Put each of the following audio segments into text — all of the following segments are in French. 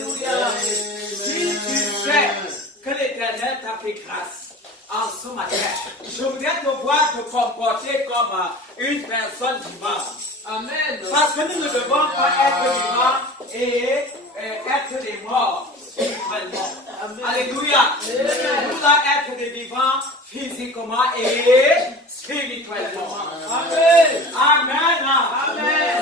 Alléluia. Si tu sais que l'Éternel t'a fait grâce en ce matin, je voudrais te voir te comporter comme une personne vivante. Amen. Parce que nous ne devons pas être vivants et être des morts spirituellement. Alléluia. Nous devons être des vivants physiquement et spirituellement. Amen. Amen.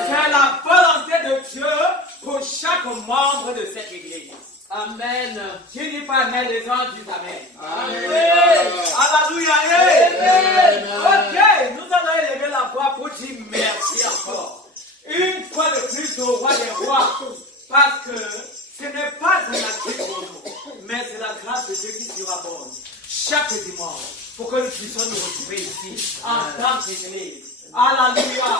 C'est la volonté de Dieu pour chaque membre de cette église. Amen. Je dis pas mais les gens disent Amen. Amen. Alléluia. Amen. Ok, nous allons élever la voix pour dire merci encore. Une fois de plus au roi des rois. Parce que ce n'est pas un acte pour nous, mais c'est la grâce de Dieu qui surabonde chaque dimanche pour que nous puissions nous retrouver ici en tant qu'église. Alléluia.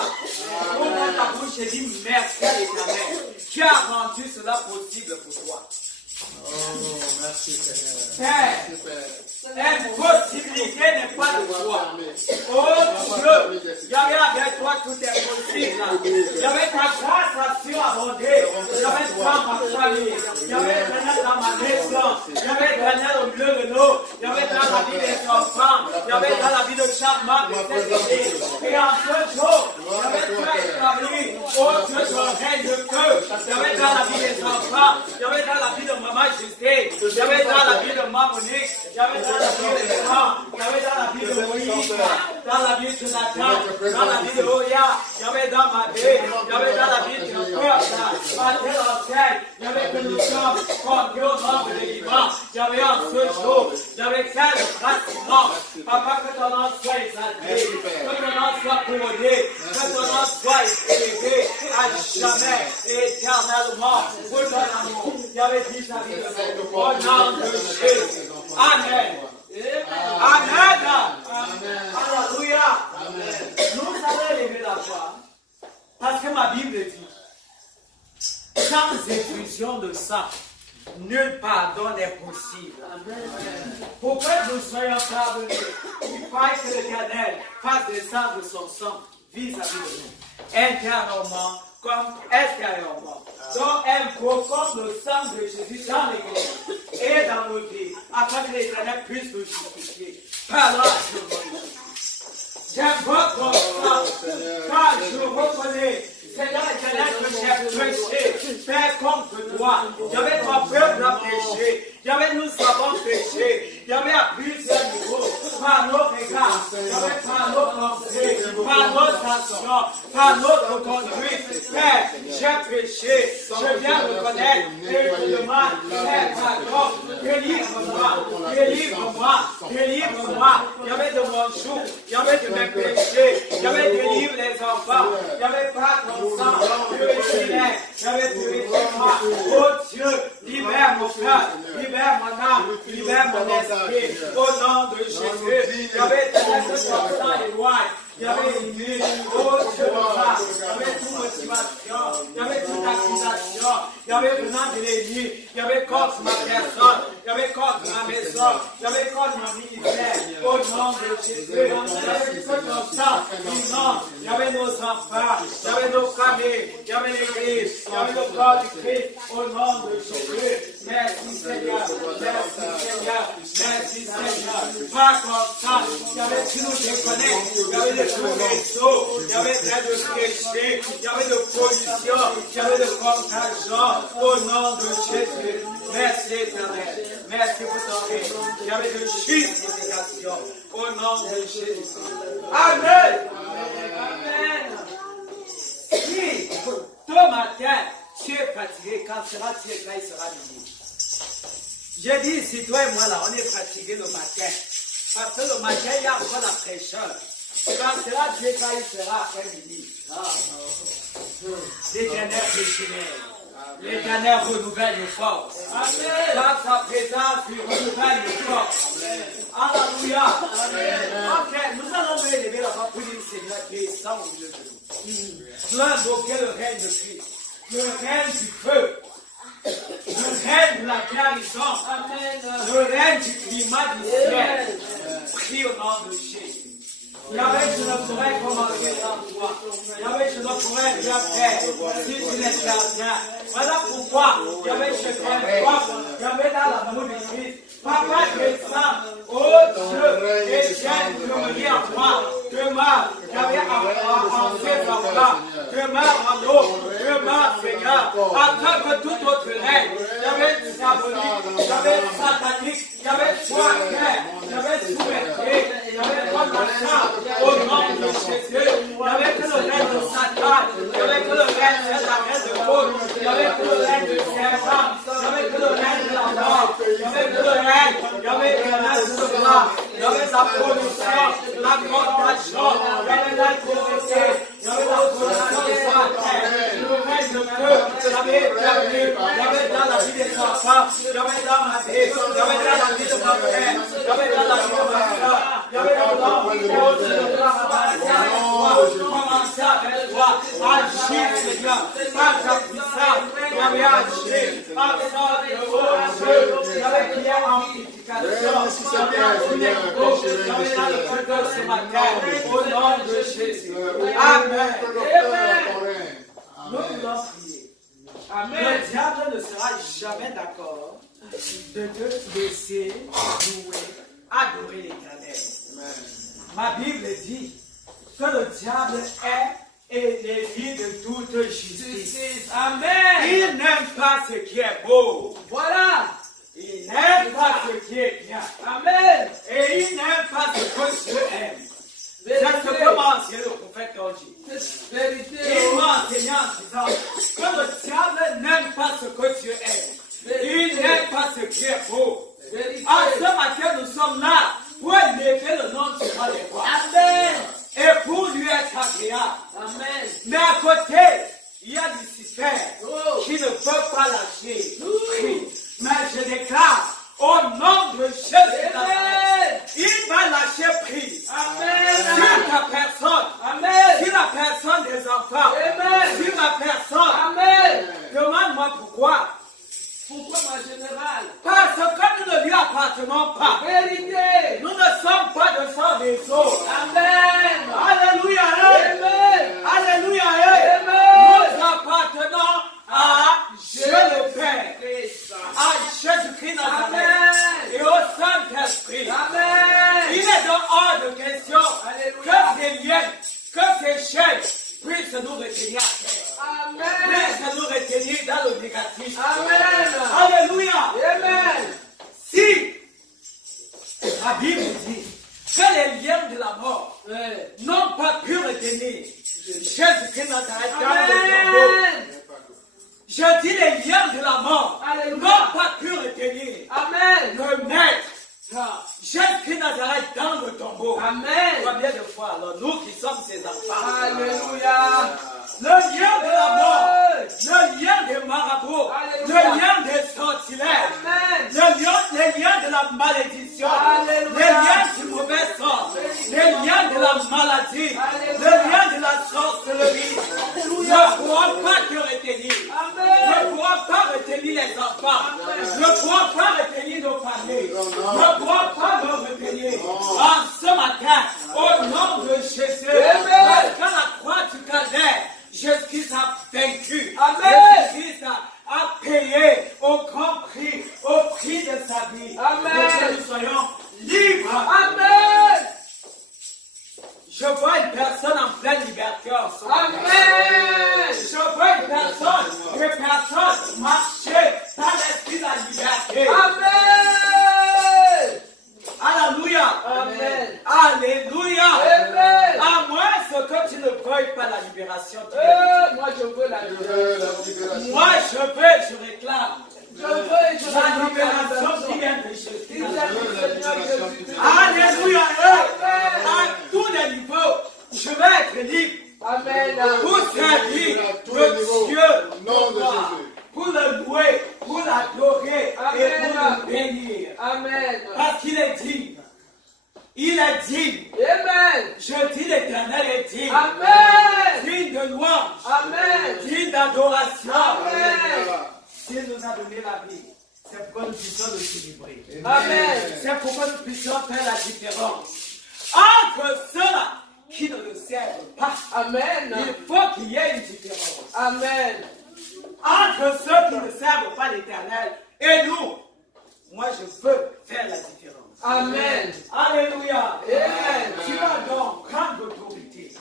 Ouvre ta bouche et dis merci à l'Éternel qui a rendu cela possible pour toi. Oh, merci Seigneur. Père, impossibilité n'est pas de toi. Oh Dieu, il y avait avec toi tout est possible. Il y avait ta grâce à surabonder. Il y avait dans ma famille. Il y avait dans ma maison. Il y avait au milieu de nous. Il y avait dans la vie des enfants. Il y avait dans la vie de chaque membre de cette église. Et en ce jour, il y avait toi établi. Oh Dieu, ton règne de feu. Il y avait dans la vie des enfants. Il y avait dans la vie de maman Justine. Il y avait dans la vie de maman Monique. Il y avait dans la vie de Jean. Il y avait dans la vie de Moïse. Dans la vie de Nathan. Dans la vie de Oya. Il y avait dans ma vie. Il y avait dans la vie de notre père. À tel enseigne. Il y avait que nous sommes comptés au nombre des vivants. Il y avait en ce jour. Il y avait quel pratiquement. Papa, que ton nom soit exalté. Que ton nom soit couronné. Que ton nom soit élevé à jamais et éternellement. Pour ton amour. Il y avait dit sa vie de au nom de Jésus. Amen. Amen. Alléluia. Nous allons lever la voix. Parce que ma Bible dit, sans effusion de sang, nul pardon n'est possible. Pour que nous soyons pardonnés, il faille que l'Éternel fasse descendre son sang vis-à-vis de nous, intérieurement comme extérieurement. Donc, elle proclame le sang de Jésus dans l'Église et dans nos vies, afin que l'Éternel puisse nous justifier. Parlons à Dieu. J'invoque ton sang, car je reconnais, Seigneur Éternel, que j'ai péché, Père, contre toi. J'avais ton peuple à pécher. J'avais nous avons péché. J'avais à plusieurs niveaux, par nos regards, j'avais par nos pensées, par nos actions, par notre conduite. Père, j'ai péché. Je viens reconnaître et je demande, Père, pardon. Délivre-moi, délivre-moi, délivre-moi. J'avais de mon joug, j'avais de mes péchés, j'avais délivre les enfants, j'avais pas ton sang, j'avais purifié-moi. Oh Dieu, libère mon cœur, libère mon âme, libère mon esprit. Au nom de Jésus, j'avais tout ce sang éloigne. Il y avait une nuit, oh Dieu de grâce, il y avait toute motivation, il y avait toute accusation, il y avait venant de l'ennemi, il y avait contre ma personne, il y avait contre ma maison, il y avait contre mon ministère, au nom de Jésus, il y avait tout nos sang, il y avait nos enfants, il y avait nos familles, il y avait l'église, il y avait le corps du Christ, au nom de Jésus. Merci Seigneur, merci Seigneur, merci Seigneur. Par constant, il y avait qui nous déconnecte, il y avait des réseaux, il y avait plein de péchés, il y avait de pollution, il y avait de contagion, au nom de Jésus. Merci Éternel, merci pour ton règne, il y avait de justification, au nom de Jésus. Amen. Amen. Si ce matin, tu es fatigué, quand tu es là, il sera midi. J'ai dit, si toi et moi là, on est fatigué le matin. Parce que le matin, il y a encore la fraîcheur. Quand cela, Dieu, quand il sera après-midi. L'Éternel régénère. L'Éternel renouvelle nos forces. Dans sa présence, il renouvelle nos forces. Alléluia. Ok, nous allons nous élever là-bas pour dire Seigneur, descends au milieu de nous. Nous allons invoquer le règne de Christ. Le règne du feu. Le règne de la guérison. Le règne du climat du ciel. Prie au nom de Jésus. Yahweh, je ne pourrais commencer sans toi. Yahweh, je ne pourrais rien faire si tu n'es pas bien. Voilà pourquoi je vais chercher un propre, je vais dans l'amour du Christ. Papa descend, oh Dieu, et viens en moi. Demeure, j'avais en ces enfants. Demeure en nous, demeure Seigneur. Afin que tout autre règne, j'avais diabolique, j'avais satanique, j'avais foi claire, j'avais soumetté, j'avais pas la chance au nom de Jésus. J'avais que le règne de Satan, j'avais que le règne de la reine de Paul, j'avais que le règne de serpent, j'avais que le règne de la mort, j'avais que le règne, j'avais que le règne de blanc, j'avais la pollution, la condamnation, j'avais la pauvreté, j'avais la pollution des terre, le règne de feu, j'avais perdu, j'avais dans la vie des enfants, j'avais dans ma vie, j'avais dans la vie de ma frère, j'avais dans la vie de ma soeur, j'avais dans commencer avec toi, agir Seigneur, par ta puissance, j'avais agi, par sorte de Dieu, j'avais crié amplification, j'avais agi l'écho, j'avais dans le cœur ce matin, au nom de Jésus. Amen. Nous voulons prier. Amen. Le diable ne sera jamais d'accord de te laisser adorer l'Éternel. Ma Bible dit que le diable est ennemi de toute justice. Amen. Il n'aime pas ce qui est beau. Voilà. Il n'aime pas ce qui est bien. Amen. Et il n'aime pas ce que Dieu aime. C'est ce que m'a enseigné le prophète Orji. Il m'a enseigné en disant que le diable n'aime pas ce que Dieu aime. Il n'aime pas ce qui est beau. Ce matin, nous sommes là pour élever le nom de Jéhovah des rois. Amen. Et pour lui être agréable. Amen. Mais à côté, il y a Lucifer qui ne peut pas lâcher prise. Mais je déclare au nom de Jésus, il va lâcher prise. Amen. Sur ta personne. Amen. Sur la personne des enfants. Amen. Sur ma personne. Amen. Demande-moi pourquoi. Pourquoi, ma générale? Parce que nous ne lui appartenons pas. Vérité. Nous ne sommes pas de sang des eaux. Amen. Alléluia. Amen. Alléluia. Amen. Nous appartenons à Dieu le Père, à Jésus-Christ Nazareth et au Saint-Esprit. Amen. Il est donc hors de question que ces liens, que ces chaînes puissent nous retenir à terre. Amen. Puissent nous retenir dans le négatif. Amen. Alléluia. Amen. Si la Bible dit que les liens de la mort n'ont pas pu retenir Jésus-Christ Nazareth dans le tombeau, je dis les liens de la mort n'ont pas pu retenir le maître Jésus-Christ Nazareth dans le tombeau. Amen. Combien de fois alors nous qui sommes ses enfants? Alléluia. Le lien de la mort, le lien des marabouts, le lien des sortilèges, le lien de la malédiction, le lien du mauvais sort, le lien de la maladie, le lien de la sorcellerie ne pourront pas te retenir. Ne pourront pas retenir les enfants, ne pourront pas retenir nos familles, ne pourront pas nous retenir. En ce matin, au nom de Jésus, parce qu'à la croix du Calvaire, Jésus-Christ a vaincu. Jésus-Christ a payé au grand prix, au prix de sa vie. Amen. Pour que nous soyons libres. Amen. Je vois une personne en pleine liberté en ce moment. Amen. Je vois une personne marcher dans l'esprit de la liberté. Amen. Alléluia. Amen. Alléluia. Amen. À moins que tu ne veuilles pas la libération. Moi je veux la libération. Moi je réclame. La libération qui vient de Jésus. Alléluia. À tous les niveaux, je vais être libre. Amen. Pour servir le Dieu de gloire, pour le louer, pour l'adorer et pour le bénir. Amen. Parce qu'il est digne. Il est digne. Amen. Je dis l'Éternel est digne. Amen. Digne de louange. Amen. Digne d'adoration. Amen. S'il nous a donné la vie, c'est pour que nous puissions nous célébrer. Amen. C'est pour que nous puissions faire la différence entre ceux-là qui ne le servent pas. Amen. Il faut qu'il y ait une différence. Amen. entre ceux qui ne servent pas l'Éternel et nous. Moi, je veux faire la différence. Amen. Alléluia. Amen. Tu vas donc prendre l'autorité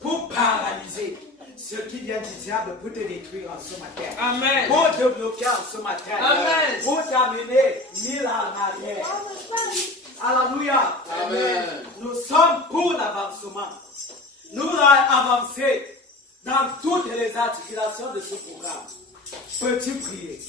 pour paralyser ce qui vient du diable pour te détruire en ce matin. Amen. Pour te bloquer en ce matin. Amen. Pour t'amener 1000 ans en arrière. Alléluia. Amen. Nous sommes pour l'avancement. Nous allons avancer dans toutes les articulations de ce programme. Peux-tu prier?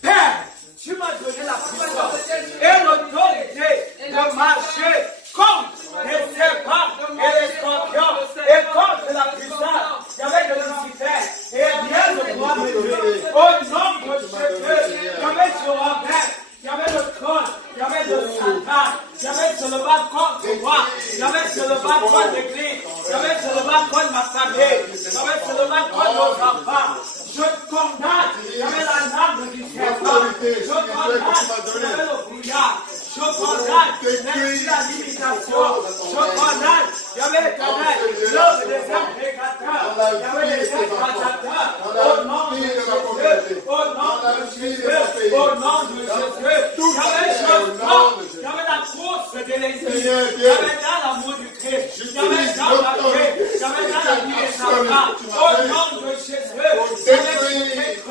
Père, tu m'as donné la puissance et l'autorité de marcher contre les serpents et les scorpions et contre la puissance avec de Lucifer et bien de moi de Dieu. Au nom de Jésus, il y avait sur Robert, il y avait le trône, il y avait le Satan, il y avait sur le balcon de moi, il y avait sur le balcon de l'église, il y avait sur le balcon de ma famille, il y avait sur le balcon de nos enfants. Je condamne, il y avait la langue du serpent, je condamne, il y avait le brouillard, je condamne la limitation, je condamne, il y avait l'homme des imprégateurs, il y avait les imprégateurs, au nom de Jésus, au nom de Jésus, au nom de Jésus, il y avait il y avait la course de l'Église, il y avait dans l'amour du Christ, il y avait dans la paix, il y avait dans la vie des enfants, au nom de Jésus, il y avait le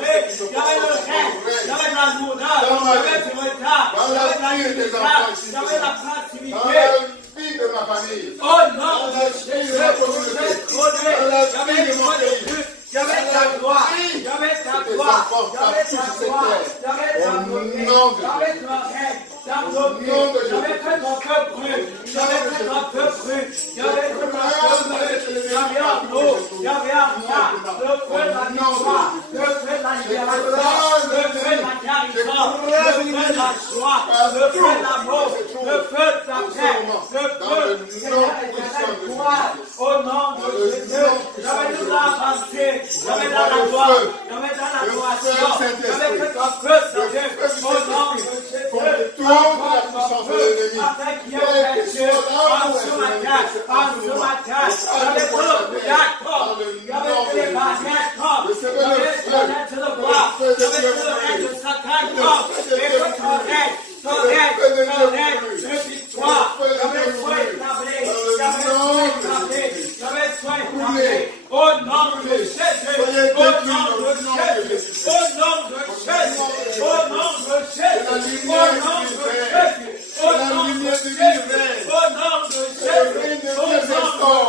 règne, il y avait la lourdeur, il y avait du retard, il y avait la limitaire, il y avait la passivité. De ma famille. Oh non, Jésus, il y avait il y avait ta gloire, il y avait ta gloire, il y avait ta gloire, il y avait ta beauté, il y avait ton règne, ta beauté, il y avait que ton cœur brûle, il y avait que ton cœur brûle, il y avait que ton cœur brûle, il y avait un eau, il y avait un froid, le feu de la victoire, le feu de la libération, le feu de la guérison, le feu de la joie, le feu de l'amour, le feu de ta paix, le feu de la gloire, au nom de Jésus, j'avais nous avancer. J'avais dans la gloire, j'avais dans l'adoration, j'avais que ton feu, Seigneur, au nom de Jésus, afin qu'il y ait un péché en ce matin, j'avais tout le Jacob, j'avais tous les barrières comme, j'avais les fenêtres de bois, j'avais tout le règne de Satan comme, et que ton règne, de victoire, j'avais soin établi, j'avais soin établi, au nom de Jésus, au nom de Jésus, au nom de Jésus, au nom de Jésus, au nom de Jésus, au nom de Jésus, au nom de Jésus, au nom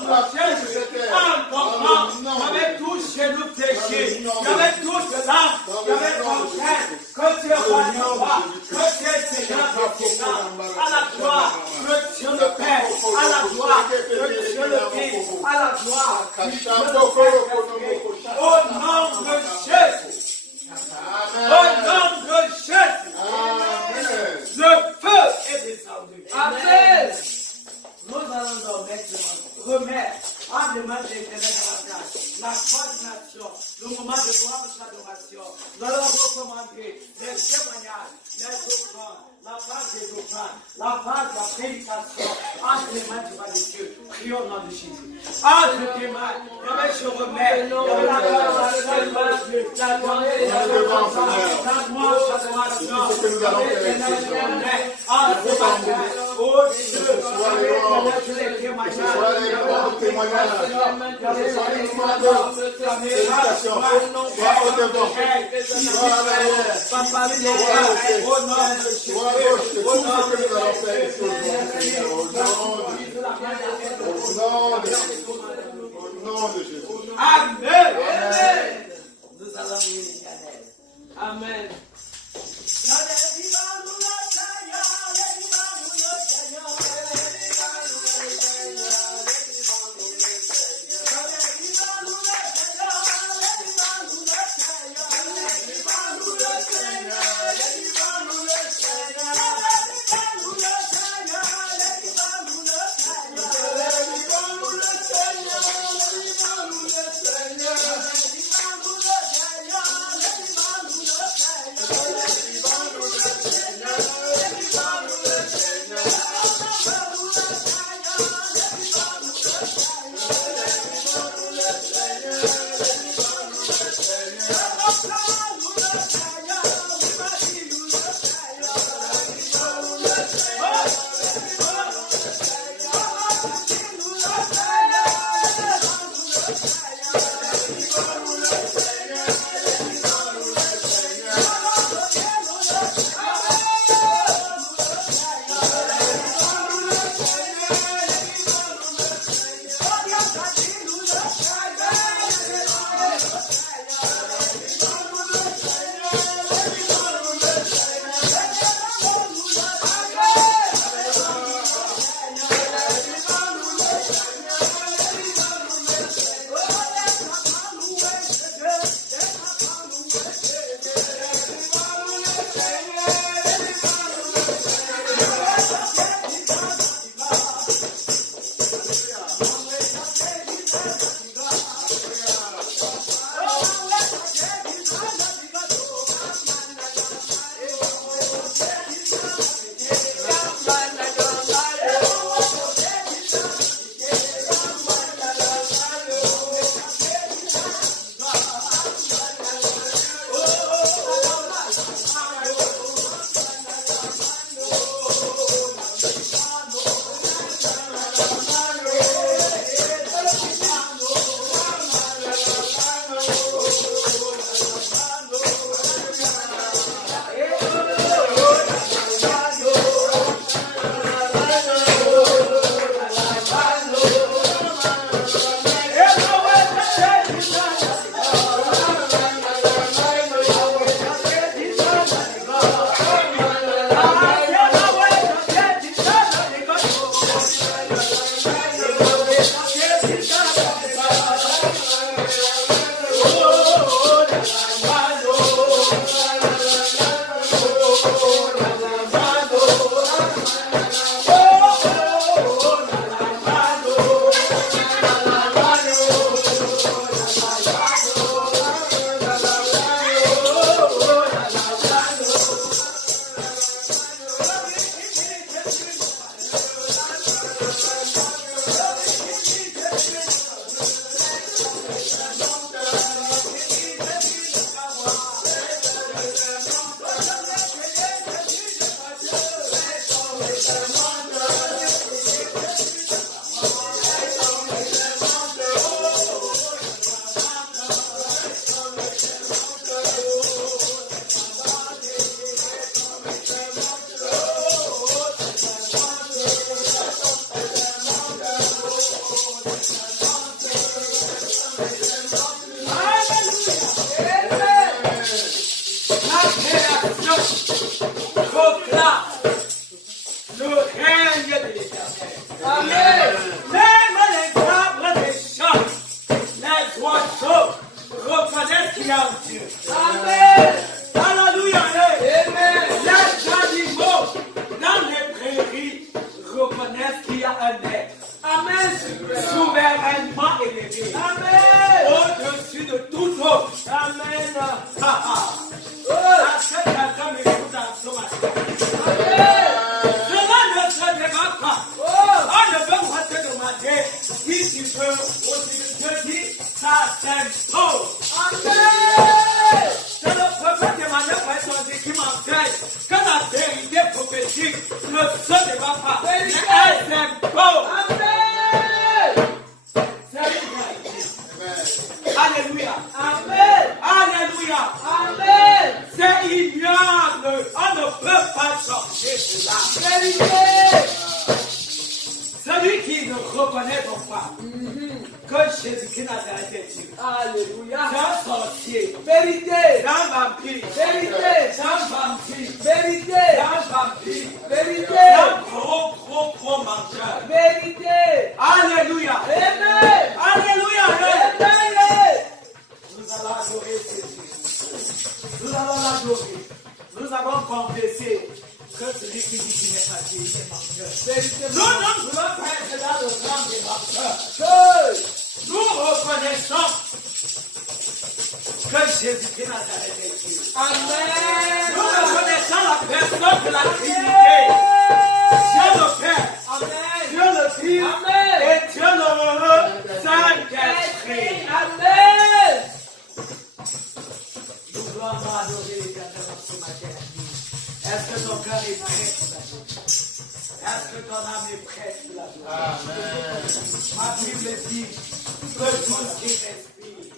de Jésus, en ton nom, j'avais touché nos péchés, j'avais toute l'âme, j'avais ton cœur, que tu es roi de roi, que tu es Seigneur de Seigneur, à la gloire, que Dieu le Père, à la gloire, que Dieu le Fils, à la gloire, au nom de Jésus, au nom de Jésus, le feu est descendu. Amen. Nous allons donc remettre en demande d'éternel dans la place, la coordination, le moment de gloire de l'adoration. Nous allons recommander les témoignages, les offrandes, la phase des offrandes, la phase de la prédication, entre les mains du roi de Dieu. Prions au nom de Jésus. Entre tes mains, je remets, la adoration, la gloire, la adoration, oh Dieu, je les témoignages, Amen. Nous allons lire l'Éternel. Amen. tu veux, aussi je te dis, ça s'impose. Amen. C'est le prophète Emmanuel va être dit qui m'enseigne que la vérité prophétique ne se débat pas, mais elle s'impose. Amen. C'est une vérité. Amen. Alléluia. Amen. Alléluia. Amen. C'est ignoble. On ne peut pas changer cela. Vérité. Celui qui ne reconnaît donc pas que Jésus-Christ Nazareth est Dieu. Alléluia. C'est un sorcier. Vérité. C'est un vampire. Vérité. C'est un vampire. Vérité. C'est un vampire. Vérité. C'est un gros mangeur. Vérité. Alléluia. Amen. Alléluia. Amen. Nous allons adorer Jésus. Nous allons l'adorer. Nous avons confessé que celui qui dit qu'il n'est pas Dieu, il est menteur. Nous ne voulons pas être dans le rang des menteurs. Nous reconnaissons que Jésus-Christ Nazareth est Dieu. Amen. Nous reconnaissons la personne de la Trinité. Dieu le Père, Amen. Dieu le Fils Amen. et Dieu le Saint-Esprit. Amen. Nous voulons adorer l'éternel ce matin. Est-ce que ton cœur est prêt pour l'adorer? Est-ce que ton âme est prête pour l'adorer? Amen. Ma Bible dit que tout ce qui respire,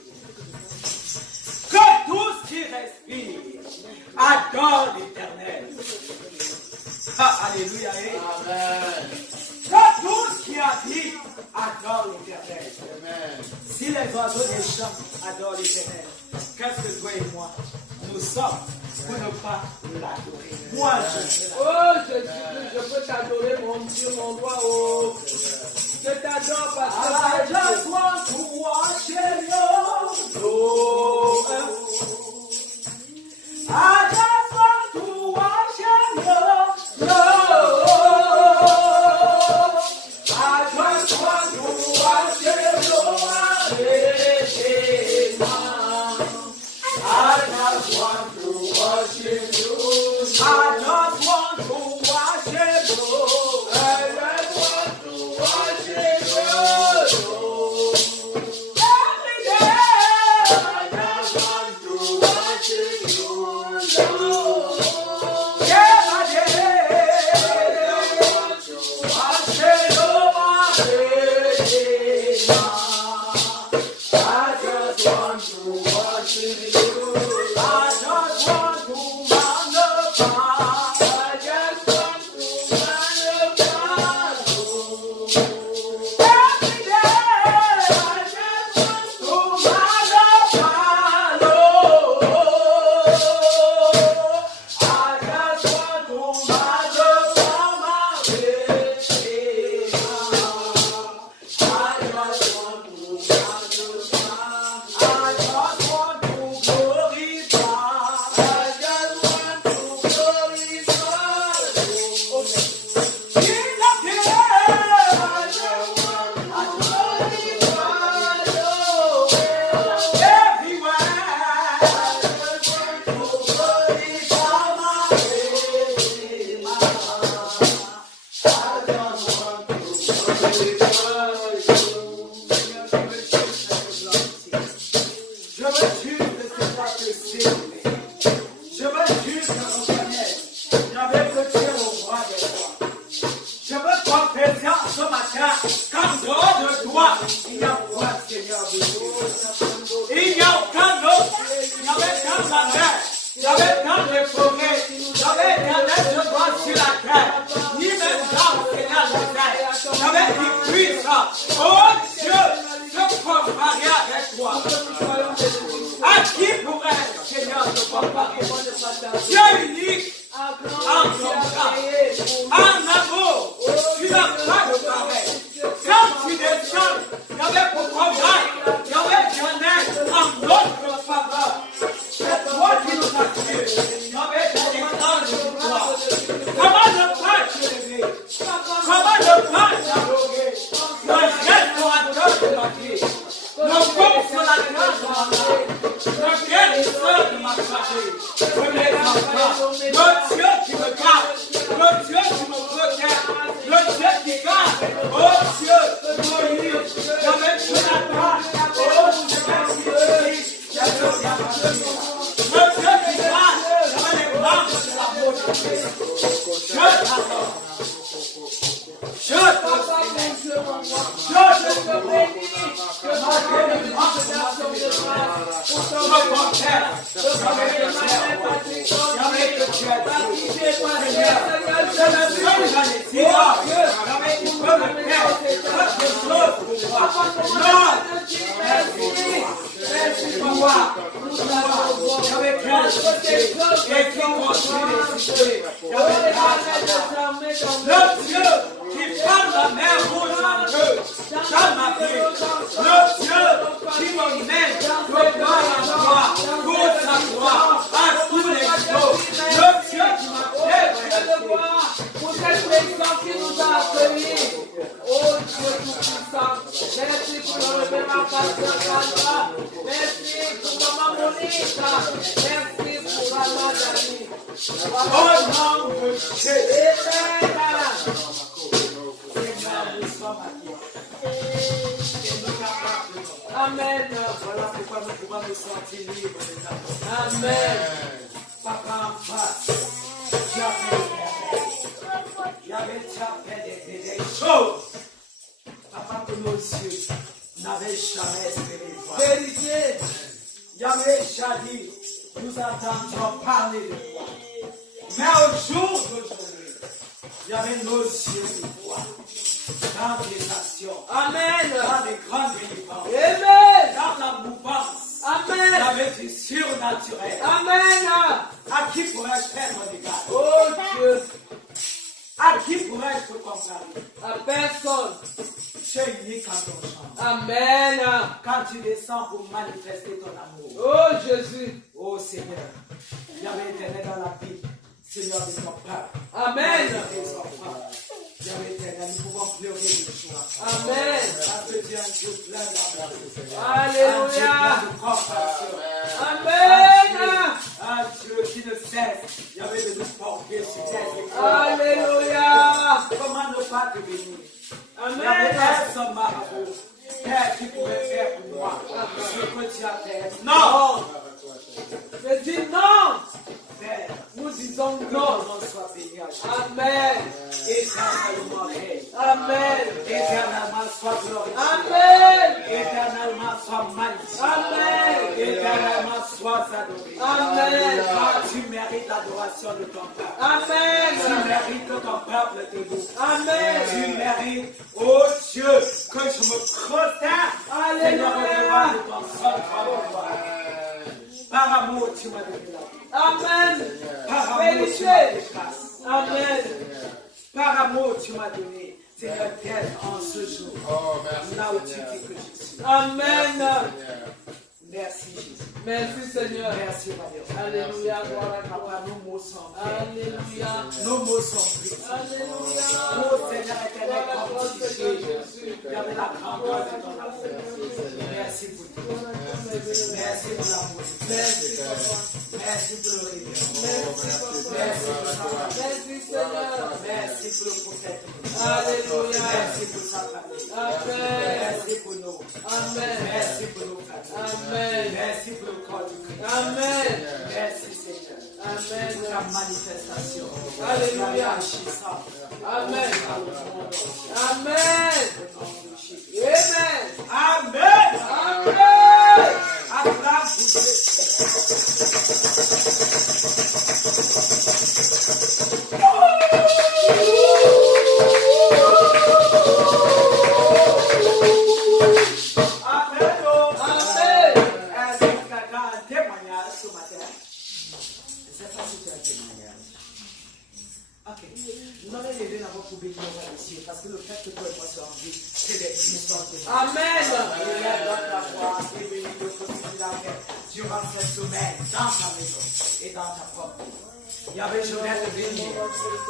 que tout ce qui respire adore l'Éternel. Ah, alléluia. Amen. Que tout ce qui habite adore l'Éternel. Amen. Si les oiseaux des champs adorent l'Éternel, qu'est-ce que toi et moi, nous sommes pour ne pas l'adorer? Moi, je veux l'adorer. Oh Jésus, je peux t'adorer, mon Dieu, mon roi. Oh, je t'adore parce que I just want to worship you, Lord. I just want to worship you, Lord. I just want to worship you, I just want to worship you. I just want to worship you. I just want to worship you. Every day. I just want to worship you, Lord. Every day. Worship you, my Redeemer. I just want to worship you. I just want to magnify. I just want to magnify you. Every day, I just want to magnify you. I just want to magnify my Redeemer. I just want to magnify. I just want to glorify. I just want to glorify you. King of Kings, I just want to glorify you. Everywhere, I just want to glorify my Redeemer. I just want to glorify you. Je veux juste te apprécier. Je veux juste te reconnaître. J'avais que tu es au roi des rois. Je veux confesser en ce matin qu'en dehors de toi, il n'y a pas Seigneur de Dieu. Il n'y a aucun autre. Il y avait tant la mer. Il y avait tant de forêts. Il y avait tant d'êtres droits sur la terre. Ni même dans Seigneur de terre. Il y avait qui puisse. Oh Dieu, se comparer avec toi. À qui pourrait, Seigneur, se comparer? Dieu unique, en contrat, en amour, tu n'as pas de pareil. Quand tu descends, il y avait pour combattre, il y avait bien-être en notre faveur. C'est toi qui nous as tués. Il y avait des échanges de toi. Comment ne pas te lever? Comment ne pas t'adorer? Le geste Le Dieu qui parle la mer rouge en deux dans ma vie. Le Dieu qui me mène de gloire en gloire pour sa gloire à tous les jours. Le Dieu qui m'appelle pour cette présidence qui nous a accueillis. Oh Dieu tout-puissant, merci pour le révélateur. Merci pour Maman Monique. Merci pour Maman Dani. au nom de Jésus. Amen. Voilà pourquoi nous pouvons nous sentir libres de ta part. Amen. Papa en face, tu avais déjà fait des choses. Papa, que nos yeux n'avaient jamais espéré voir. Vérité. Yahvé déjà dit, nous entendions parler de toi. Mais au jour d'aujourd'hui, Yahvé, nos yeux nous voient dans des actions, Amen. dans des grandes délivrances, Amen. dans la mouvance. Amen. Yahvé, du surnaturel. Amen. À qui pourrais-je faire mon égard? Oh Dieu. À qui pourrais-je te comparer? À personne. Tu es unique en ton genre. Amen. Quand tu descends pour manifester ton amour. Oh Jésus. Oh Seigneur, Yahvé éternel dans la vie, Seigneur de ton peuple. Amen. Tes enfants. Yahvé éternel, nous pouvons pleurer de joie. Amen. Parce que tu es un Dieu plein d'amour. Alléluia. Un Dieu plein de compassion. Amen. Un Dieu qui ne cesse, Yahvé, de nous porter sur tes épaules. Alléluia. Comment ne pas te bénir? Yahvé, Amen. personne marabout. Père, qui pourrait faire pour moi ce que tu as fait? Non! Je dis non. Père, Nous disons que non. ton nom soit béni à jour. Amen. Éternellement règne. Amen. Éternellement soit glorifié. Amen. Éternellement soit magnifié. Amen. Éternellement soit adoré. Amen. Car tu mérites l'adoration de ton peuple. Tu Amen. mérites que ton peuple te loue. Amen. Tu mérites, oh Dieu, que je me prosterne, Seigneur, au-devant de ton sol, toi. Par amour, tu m'as donné la vie. Amen. Par amour, tu m'as donné grâce. Amen. Par amour, tu m'as donné, Seigneur, d'être en ce jour. Oh, merci. Là où tu dis que je suis. Amen. Merci, Jésus. Merci Seigneur. Merci, Marie. Alléluia. Gloire à toi. Papa, nos mots sont faits. Alléluia. Nos mots sont pris. Alléluia. Oh Seigneur éternel, Gloire à toi, comme tu Seigneur sais, Jésus. il y avait la grandeur de ton amour. Merci pour tout. Merci pour l'amour. Merci Papa. Merci pour le rire. Merci Papa. Merci pour sa femme. Merci Seigneur. Merci pour le prophète. Alléluia. Merci pour sa famille. Amen. Merci pour nous. Amen. Merci pour nos familles. Amen. Merci pour le corps du Christ. Amen. Merci Seigneur. Amen. Pour ta manifestation. Alléluia. Enrichissant. Amen. Dans le monde entier. Amen. Au nom de Jésus. Amen. Amen. Amen. Amen. Est-ce que quelqu'un a un témoignage ce matin? Je ne sais pas si tu as un témoignage. Ok. Nous allons aider dans votre béni, on va ici, parce que le fait que toi et moi soyons en vie, c'est des histoires de Amen. Il est dans ta foi et béni de ce que tu as fait durant cette semaine, dans ta maison et dans ta propre vie. Yahvé, je vais te bénir.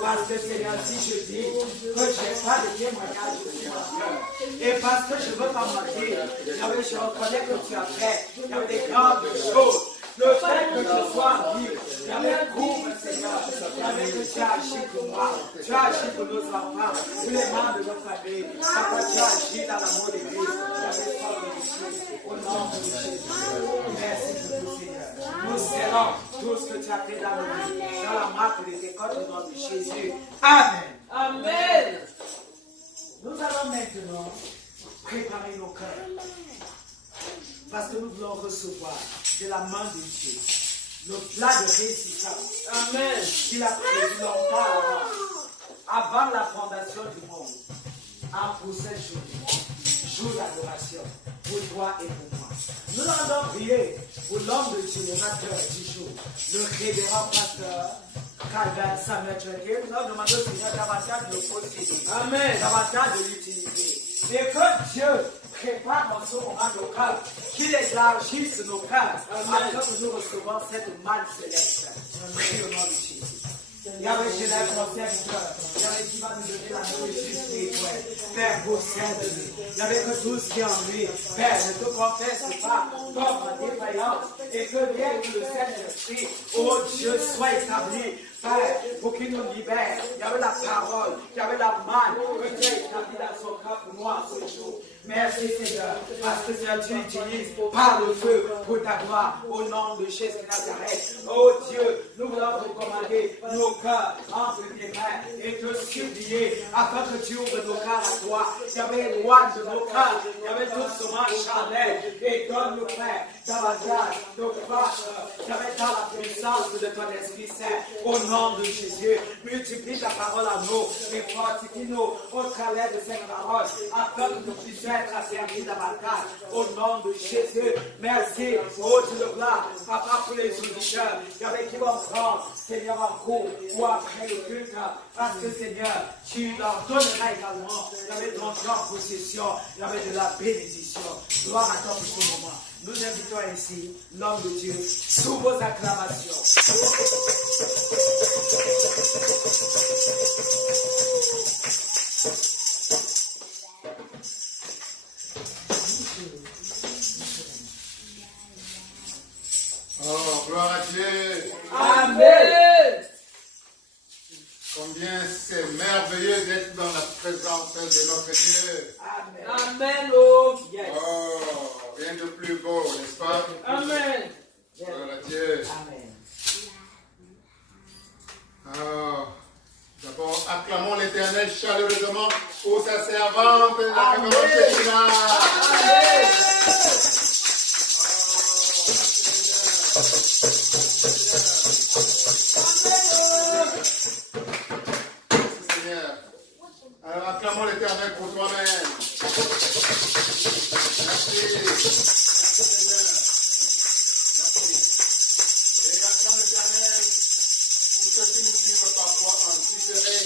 Parce que Seigneur, si je dis que je n'ai pas de témoignage sur mon cœur, et parce que je veux pas mentir, Yahvé, je reconnais que tu as fait. Il y a des grandes choses. Le fait que je sois en vie, Yahvé, couvre, Seigneur. Yahvé, que tu as agi pour moi. Tu as agi pour nos enfants, pour les membres de notre famille. Papa, tu as agi dans l'amour de Christ. Yahvé, sois béni. Au nom de Jésus. Merci pour tout, Seigneur. Nous serrons tout ce que tu as fait dans nos vies. Dans la marque de tes côtes, au nom de Jésus. Amen. Amen. Nous allons maintenant préparer nos cœurs. Parce que nous voulons recevoir de la main de Dieu le plan de résistance Amen. qu'il a prévu longtemps avant la fondation du monde, en pour cette journée, jour d'adoration, pour toi et pour moi. Nous allons prier pour l'homme de Dieu, le maître du jour, le révérend pasteur Calvin Samuel Trinquet. Nous allons demander au Seigneur davantage de le posséder, Amen. davantage de l'utiliser. Et que Dieu prépare dans ce moment nos cœurs, qu'il élargisse nos cœurs, afin que nous recevons cette manne céleste. Prie au nom de Jésus. Yahweh, je lève mon serviteur. Yahweh, qui va nous donner la nourriture spirituelle. Père, possède-le. Yahweh, que tout ce qui est en lui, Père, ne te confesse pas comme en défaillance. Et que bien que le Saint-Esprit, oh Dieu, soit établi, Père, pour qu'il nous libère. Yahweh, la parole, Yahweh, la manne, que Dieu ait établi dans son cœur pour moi ce jour. Merci Seigneur, parce que Seigneur, tu l'utilises par le feu pour ta gloire, au nom de Jésus de Nazareth. Oh Dieu, nous voulons te commander nos cœurs entre tes mains et te supplier afin que tu ouvres nos cœurs à toi. Il y avait éloigne de nos cœurs, il y avait doucement charnel et donne-nous, Père, davantage de croître, il y avait dans la puissance de ton Esprit Saint, au nom de Jésus. Multiplie ta parole à nous et fortifie-nous au travers de cette parole afin que nous puissions être asservis davantage au nom de Jésus. Merci, oh Dieu de gloire, Papa, pour les auditeurs, il y avait qui vont prendre, Seigneur, en cours ou après le culte, parce que Seigneur, tu leur donneras également, il y avait ton en possession, il y avait de la bénédiction. Gloire à toi pour ce moment. Nous invitons ainsi l'homme de Dieu sous vos acclamations. Oh, gloire à Dieu. Amen. Combien c'est merveilleux d'être dans la présence de notre Dieu. Amen. Amen. Oh, Yes. Oh, rien de plus beau, n'est-ce pas? Amen. Gloire à Dieu. Amen. Oh, d'abord, acclamons l'Éternel chaleureusement pour sa servante, la révérende Shekinah. Seigneur. Alors acclamons l'Éternel pour toi-même. Merci. Merci Seigneur. Merci. Et acclame l'Éternel pour ceux qui nous suivent parfois en différé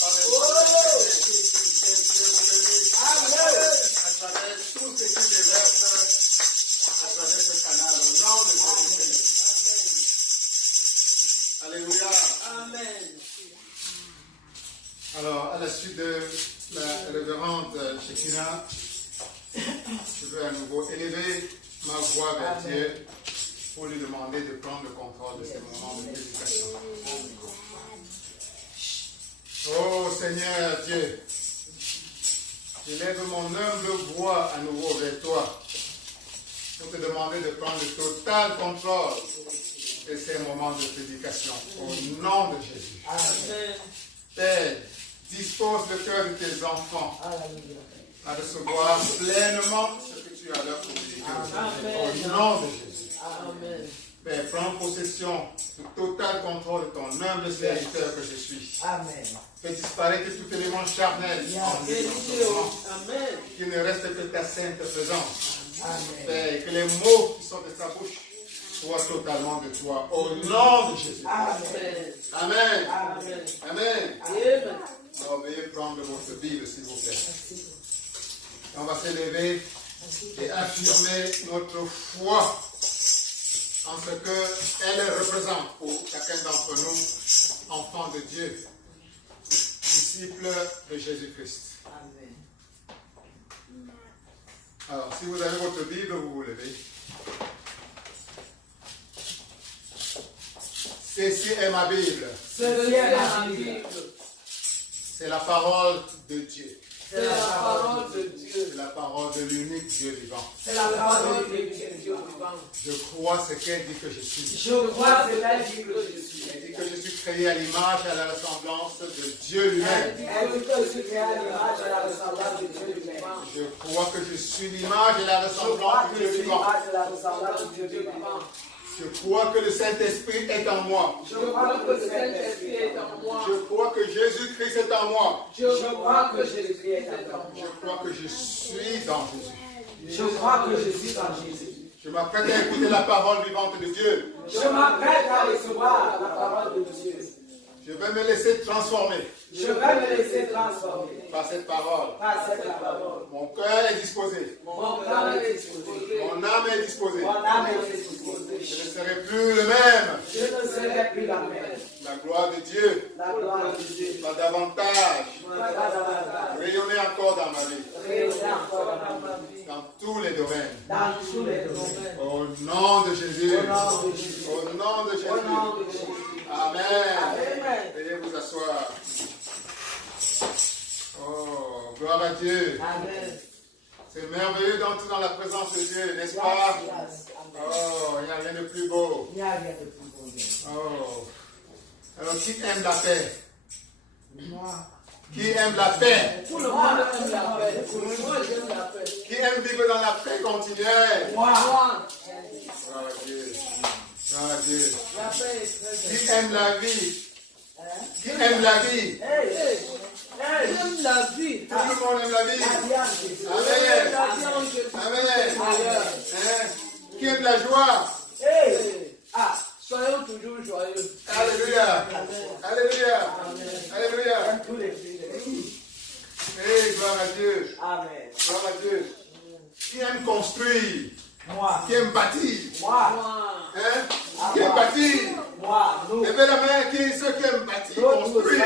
par les voies de l'Internet. Que Dieu vous bénisse. À travers tout ce qui déverse à travers ce canal. Au nom de Jésus. Alléluia. Amen. Alors, à la suite de la révérende Shekinah, je veux à nouveau élever ma voix vers Dieu pour lui demander de prendre le contrôle de ces moments de prédication. Oh Seigneur Dieu, j'élève mon humble voix à nouveau vers toi pour te demander de prendre le total contrôle de ces moments de prédication. Au nom de Jésus. Amen. Père, dispose le cœur de tes enfants à recevoir pleinement ce que tu as leur communiqué. Au nom de Jésus. Amen. Père, prends possession du total contrôle de ton humble serviteur que je suis. Amen. Fais disparaître tout élément charnel en lui, dans son sang. Amen. Qu'il ne reste que ta sainte présence. Amen. Père, que les mots qui sortent de sa bouche soient totalement de toi. Au nom de Jésus. Amen. Amen. Amen. Amen. Amen. Alors, veuillez prendre votre Bible, s'il vous plaît. On va s'élever et affirmer notre foi en ce qu'elle représente pour chacun d'entre nous, enfants de Dieu, disciples de Jésus-Christ. Amen. Alors, si vous avez votre Bible, vous vous levez. Ceci est ma Bible. Ceci est la Bible. C'est la parole de Dieu. C'est la parole de Dieu. C'est la parole de l'unique Dieu vivant. C'est la parole de Dieu vivant. Je crois ce qu'elle dit que je suis. Je crois que la vie que je suis. Elle dit que je suis créé à l'image et à la ressemblance de Dieu lui-même. Elle dit que je suis créé à l'image et à la ressemblance de Dieu lui-même. Je crois que je suis l'image et la Je ressemblance crois de que je Dieu suis vivant. l'image et la ressemblance de Dieu lui-même. Je crois que le Saint-Esprit est en moi. Je crois que le Saint-Esprit est en moi. Je crois que Jésus-Christ est en moi. Je crois que Jésus-Christ est en moi. Je crois que je suis dans Jésus. Je crois que je suis en Jésus. Je m'apprête à écouter la parole vivante de Dieu. Je m'apprête à recevoir la parole de Dieu. Je vais me laisser transformer Je vais me laisser transformer par cette parole. par cette parole. Mon cœur est disposé. Mon cœur est disposé. Mon âme est disposée. Mon âme est Je disposée. ne serai plus le même. Je ne serai plus la même. La gloire de Dieu La gloire de Dieu va davantage va davantage rayonner encore dans ma vie. rayonner encore dans ma vie, Dans tous les domaines. dans tous les domaines. Au nom de Jésus. Au nom de Jésus. Au nom de Jésus. Au nom de Jésus. Amen. Amen. Veuillez vous asseoir. Oh, gloire à Dieu. Amen. C'est merveilleux d'entrer dans la présence de Dieu, n'est-ce pas? Oh, il n'y a rien de plus beau. Il n'y a rien de plus beau. Oh. Alors, qui aime la paix? Moi. Qui aime la paix? Tout le monde aime la paix. Moi, j'aime la paix. Qui aime vivre dans la paix continuelle? Moi. Gloire à Dieu. Gloire à Dieu. La paix est très Qui aime la vie? Qui aime la vie? J'aime la vie. Tout le monde aime la vie. Amen. Amen. Hein? Qui aime la joie? Soyons toujours joyeux. Alléluia. Alléluia. Alléluia. Tous les filles. Hey, gloire à Dieu. Amen. Gloire à Dieu. Qui aime construire? Moi. Qui aime bâtir? Moi. Hein? Qui aime bâtir? Moi. Nous. Levez la main, qui est ceux qui aiment bâtir, construire?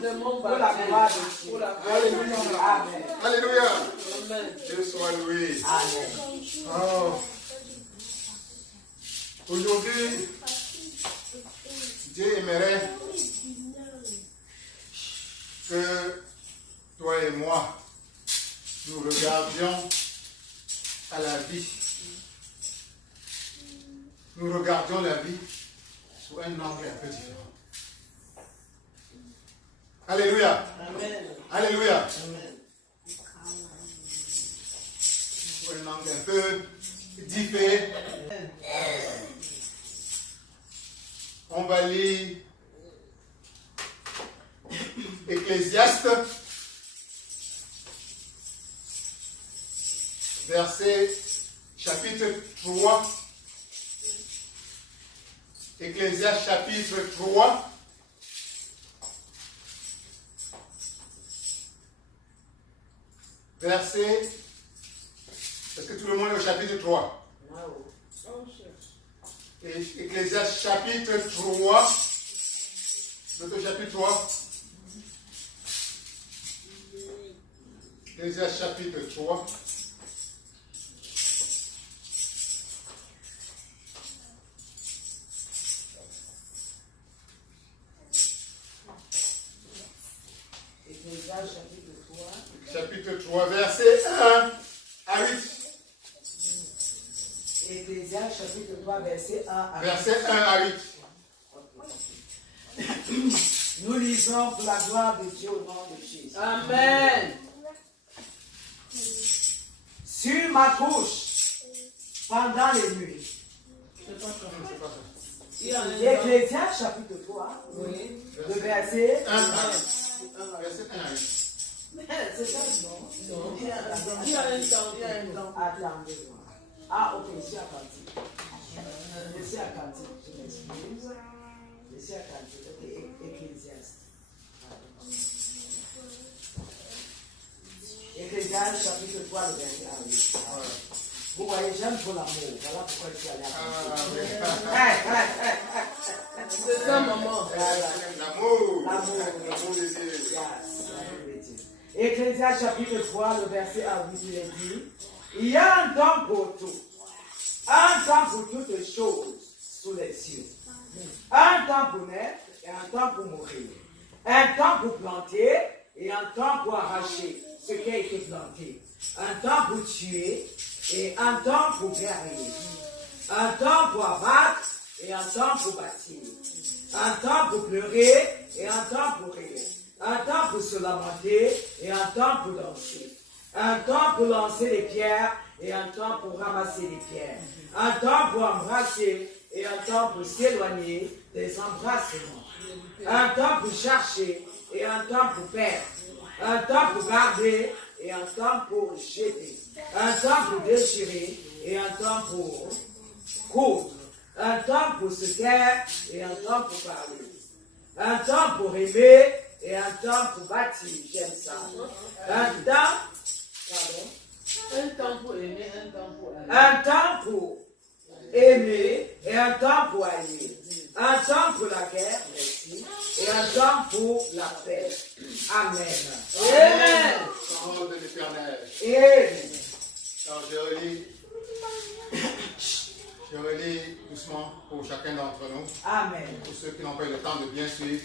Nous aimons pour la gloire de Dieu. Alléluia. Amen. Alléluia. Amen. Dieu soit loué. Amen. Oh. Aujourd'hui, Dieu aimerait que toi et moi, nous regardions à la vie. Nous regardions la vie sous un angle un peu différent. Alléluia. Amen. Alléluia. Amen. Sous un angle un peu différent. On va lire Ecclésiaste, verset chapitre 3. Ecclésiaste chapitre 3. Verset. Est-ce que tout le monde est au chapitre 3? Ecclésiaste chapitre 3. C'est au chapitre 3. Ecclésiaste chapitre 3. Ecclésiaste chapitre 3. Chapitre 3, verset 1 à 8. Ecclésiaste chapitre 3, verset 1 à 8. Verset 1 à 8. Nous lisons pour la gloire de Dieu au nom de Jésus. Amen. Sur ma couche, pendant les nuits. Ecclésiaste chapitre 3, oui. Le verset 1 à 8. Verset 1 à 8. C'est ça, non? Non. Il y a un temps. Attendez-moi. Ah, ok, je suis à Cantique. Je suis à Cantique, je m'excuse. Je suis à Cantique, ok, Ecclésiaste. Ecclésiaste chapitre 3, le verset 1 à 8. Vous voyez, j'aime pour l'amour. Voilà pourquoi je suis allé à Cantique. C'est ça, maman. L'amour. L'amour. L'amour de Dieu. Yes, l'amour de Dieu. Ecclésiaste chapitre 3, le verset 1 à 8, il est dit, il y a un temps pour tout, un temps pour toutes les choses sous les cieux, un temps pour naître et un temps pour mourir, un temps pour planter et un temps pour arracher ce qui a été planté, un temps pour tuer et un temps pour guérir, un temps pour abattre et un temps pour bâtir, un temps pour pleurer et un temps pour rire, un temps pour se lamenter et un temps pour danser, Un temps pour lancer les pierres et un temps pour ramasser les pierres. Un temps pour embrasser et un temps pour s'éloigner des embrassements. Un temps pour chercher et un temps pour perdre. Un temps pour garder et un temps pour jeter. Un temps pour déchirer et un temps pour coudre. Un temps pour se taire et un temps pour parler. Un temps pour aimer et un temps pour bâtir. J'aime ça. Un temps, pardon. Un temps pour aimer, un temps pour aller. Un temps pour aimer et un temps pour aller. Un temps pour la guerre, merci, et un temps pour la paix. Amen. Amen. Parole de l'Éternel. Amen. Alors je relis doucement pour chacun d'entre nous, Amen. pour ceux qui n'ont pas eu le temps de bien suivre.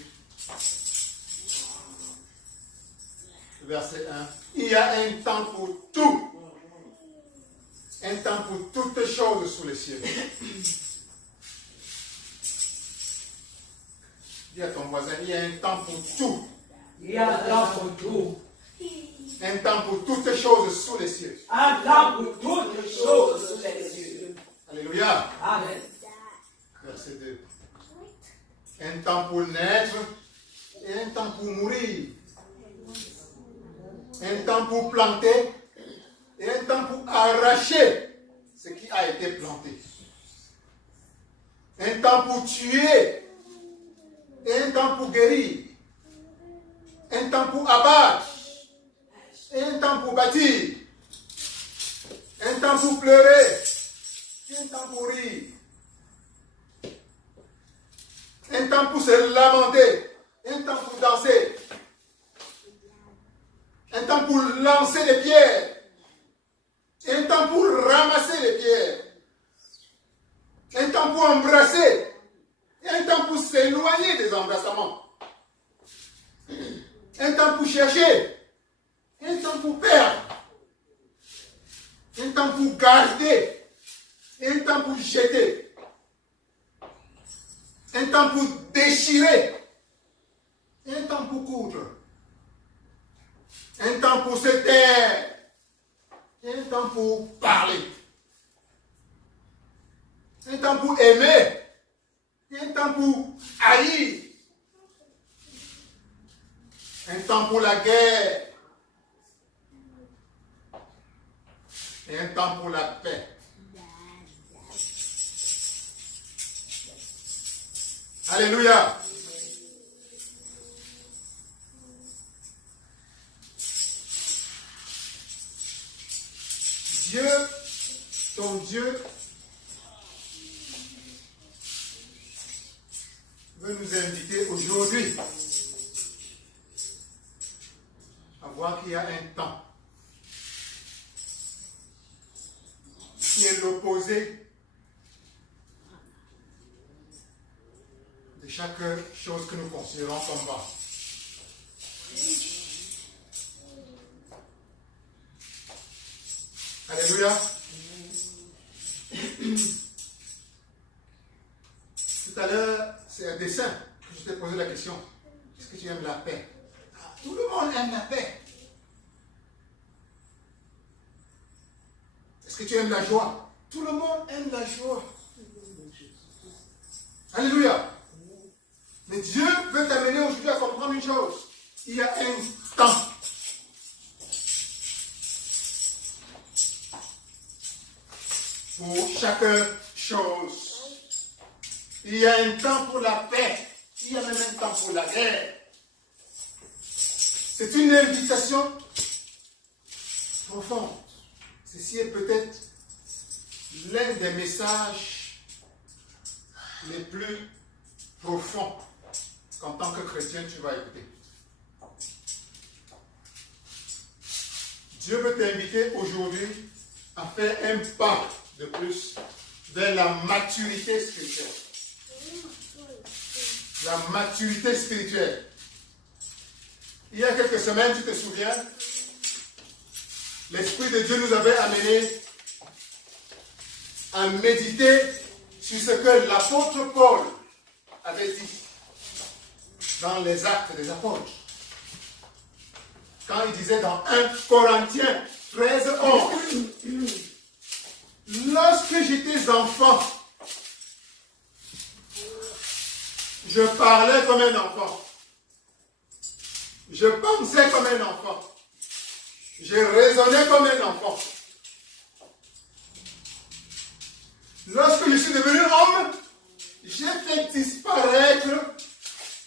Verset 1. Il y a un temps pour tout. Un temps pour toutes choses sous les cieux. Dis à ton voisin, il y a un temps pour tout. Il y a un temps pour tout. Un temps pour toutes choses sous les cieux. Un temps pour toutes choses sous les cieux. Alléluia. Amen. Verset 2. Un temps pour naître et un temps pour mourir. Un temps pour planter et un temps pour arracher ce qui a été planté. Un temps pour tuer et un temps pour guérir. Un temps pour abattre et un temps pour bâtir. Un temps pour pleurer et un temps pour rire. Un temps pour se lamenter, un temps pour danser. Un temps pour lancer les pierres. Un temps pour ramasser les pierres. Un temps pour embrasser. Et un temps pour s'éloigner des embrassements. Un temps pour chercher. Un temps pour perdre. Un temps pour garder. Et un temps pour jeter. Un temps pour déchirer. Et un temps pour coudre. Un temps pour se taire. Et un temps pour parler. Un temps pour aimer. Et un temps pour haïr. Un temps pour la guerre. Et un temps pour la paix. Alléluia. Dieu, ton Dieu, veut nous inviter aujourd'hui à voir qu'il y a un temps qui est l'opposé de chaque chose que nous considérons comme bas. Alléluia. Tout à l'heure, c'est un dessin que je t'ai posé la question. Est-ce que tu aimes la paix? Tout le monde aime la paix. Est-ce que tu aimes la joie? Tout le monde aime la joie. Alléluia. Mais Dieu veut t'amener aujourd'hui à comprendre une chose. Il y a un temps. Pour chaque chose. Il y a un temps pour la paix. Il y a même un temps pour la guerre. C'est une invitation profonde. Ceci est peut-être l'un des messages les plus profonds qu'en tant que chrétien tu vas écouter. Dieu veut t'inviter aujourd'hui à faire un pas de plus vers la maturité spirituelle. La maturité spirituelle. Il y a quelques semaines, tu te souviens, l'Esprit de Dieu nous avait amenés à méditer sur ce que l'apôtre Paul avait dit dans les Actes des Apôtres. quand il disait dans 1 Corinthiens 13, 11, lorsque j'étais enfant, je parlais comme un enfant. Je pensais comme un enfant. Je raisonnais comme un enfant. Lorsque je suis devenu homme, j'ai fait disparaître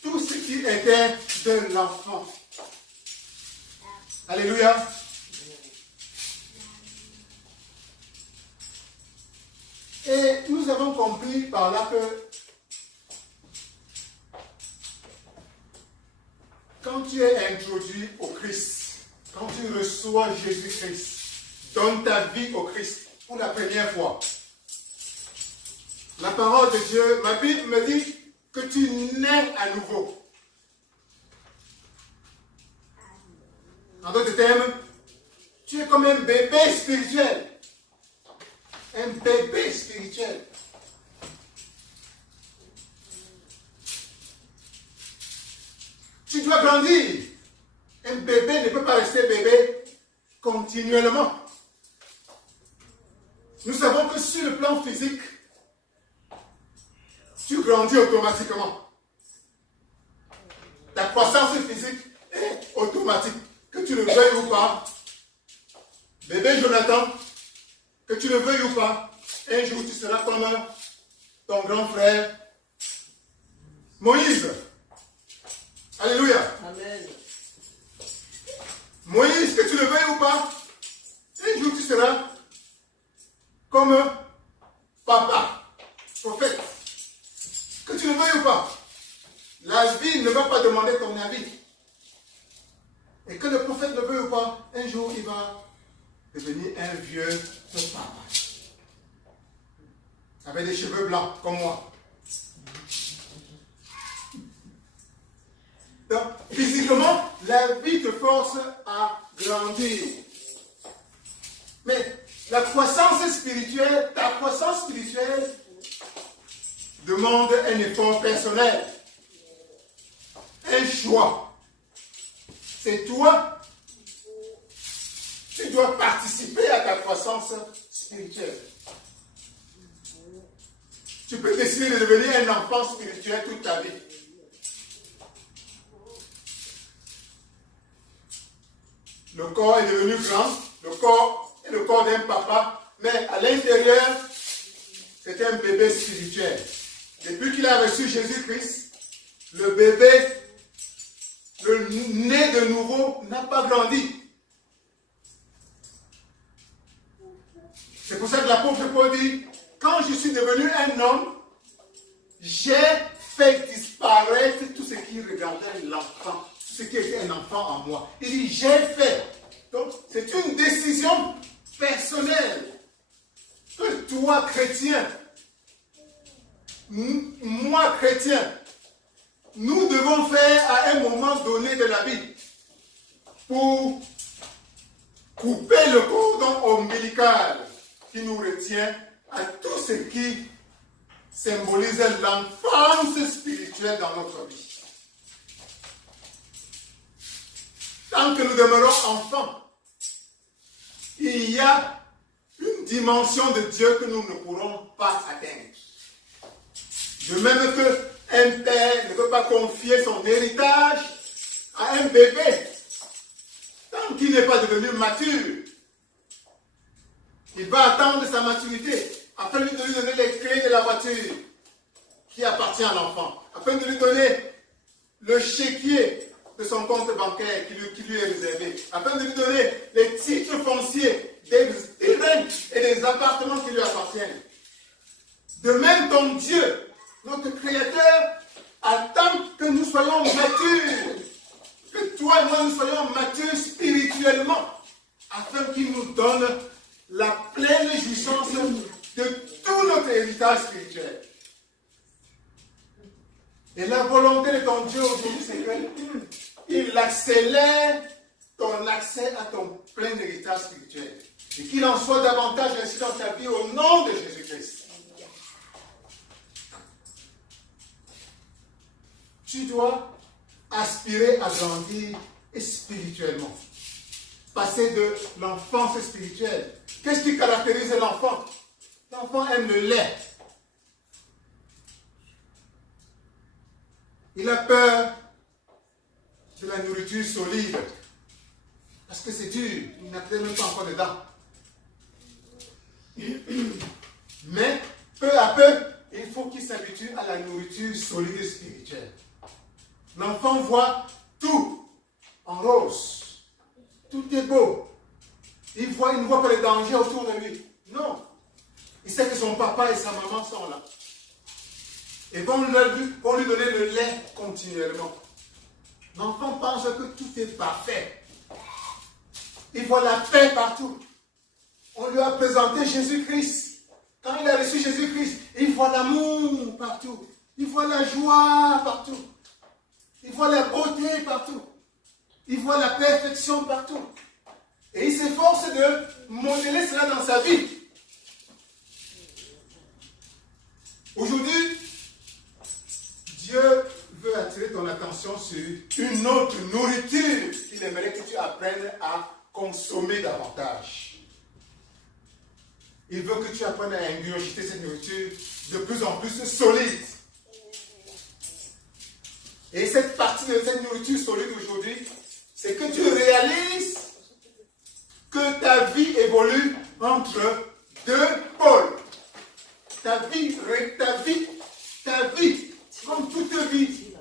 tout ce qui était de l'enfant. Alléluia. Et nous avons compris par là que quand tu es introduit au Christ, quand tu reçois Jésus-Christ, donne ta vie au Christ pour la première fois, la parole de Dieu, ma Bible me dit que tu nais à nouveau. En d'autres termes, tu es comme un bébé spirituel. Un bébé spirituel. Tu dois grandir. Un bébé ne peut pas rester bébé continuellement. Nous savons que sur le plan physique, tu grandis automatiquement. Ta croissance physique est automatique. Que tu le veuilles ou pas, bébé Jonathan, que tu le veuilles ou pas, un jour tu seras comme ton grand frère Moïse. Alléluia. Amen. Moïse, que tu le veuilles ou pas, un jour tu seras comme papa, prophète. Que tu le veuilles ou pas, la vie ne va pas demander ton avis. Et que le prophète le veuille ou pas, un jour il va devenir un vieux papa. Avec des cheveux blancs comme moi. Donc, physiquement, la vie te force à grandir. Mais la croissance spirituelle, ta croissance spirituelle demande un effort personnel. Un choix. C'est toi. Tu dois participer à ta croissance spirituelle. Tu peux décider de devenir un enfant spirituel toute ta vie. Le corps est devenu grand, le corps est le corps d'un papa, mais à l'intérieur, c'est un bébé spirituel. Depuis qu'il a reçu Jésus-Christ, le bébé, le né de nouveau, n'a pas grandi. C'est pour ça que l'apôtre Paul dit, quand je suis devenu un homme, j'ai fait disparaître tout ce qui regardait l'enfant, tout ce qui était un enfant en moi. Il dit, j'ai fait. Donc, c'est une décision personnelle que toi, chrétien, moi, chrétien, nous devons faire à un moment donné de la vie pour couper le cordon ombilical qui nous retient à tout ce qui symbolise l'enfance spirituelle dans notre vie. Tant que nous demeurons enfants, il y a une dimension de Dieu que nous ne pourrons pas atteindre. De même qu'un père ne peut pas confier son héritage à un bébé tant qu'il n'est pas devenu mature. Il va attendre sa maturité afin de lui donner les clés de la voiture qui appartient à l'enfant, afin de lui donner le chéquier de son compte bancaire qui lui est réservé, afin de lui donner les titres fonciers des terrains et des appartements qui lui appartiennent. De même, ton Dieu, notre Créateur, attend que nous soyons matures, que toi et moi nous soyons matures spirituellement, afin qu'il nous donne la pleine jouissance de tout notre héritage spirituel. Et la volonté de ton Dieu aujourd'hui, c'est qu'il accélère ton accès à ton plein héritage spirituel. Et qu'il en soit davantage ainsi dans ta vie au nom de Jésus-Christ. Tu dois aspirer à grandir spirituellement. passer de l'enfance spirituelle. Qu'est-ce qui caractérise l'enfant? L'enfant aime le lait. Il a peur de la nourriture solide. Parce que c'est dur. Il n'a peut-être même pas encore dedans. Mais peu à peu, il faut qu'il s'habitue à la nourriture solide spirituelle. L'enfant voit tout en rose. Tout est beau. Il ne voit pas les dangers autour de lui. Non. Il sait que son papa et sa maman sont là. Et vont lui donner le lait continuellement. L'enfant pense que tout est parfait. Il voit la paix partout. On lui a présenté Jésus-Christ. Quand il a reçu Jésus-Christ, il voit l'amour partout. Il voit la joie partout. Il voit la beauté partout. Il voit la perfection partout. Et il s'efforce de modeler cela dans sa vie. Aujourd'hui, Dieu veut attirer ton attention sur une autre nourriture qu'il aimerait que tu apprennes à consommer davantage. Il veut que tu apprennes à ingurgiter cette nourriture de plus en plus solide. Et cette partie de cette nourriture solide aujourd'hui, c'est que tu réalises que ta vie évolue entre deux pôles. Ta vie, comme toute vie,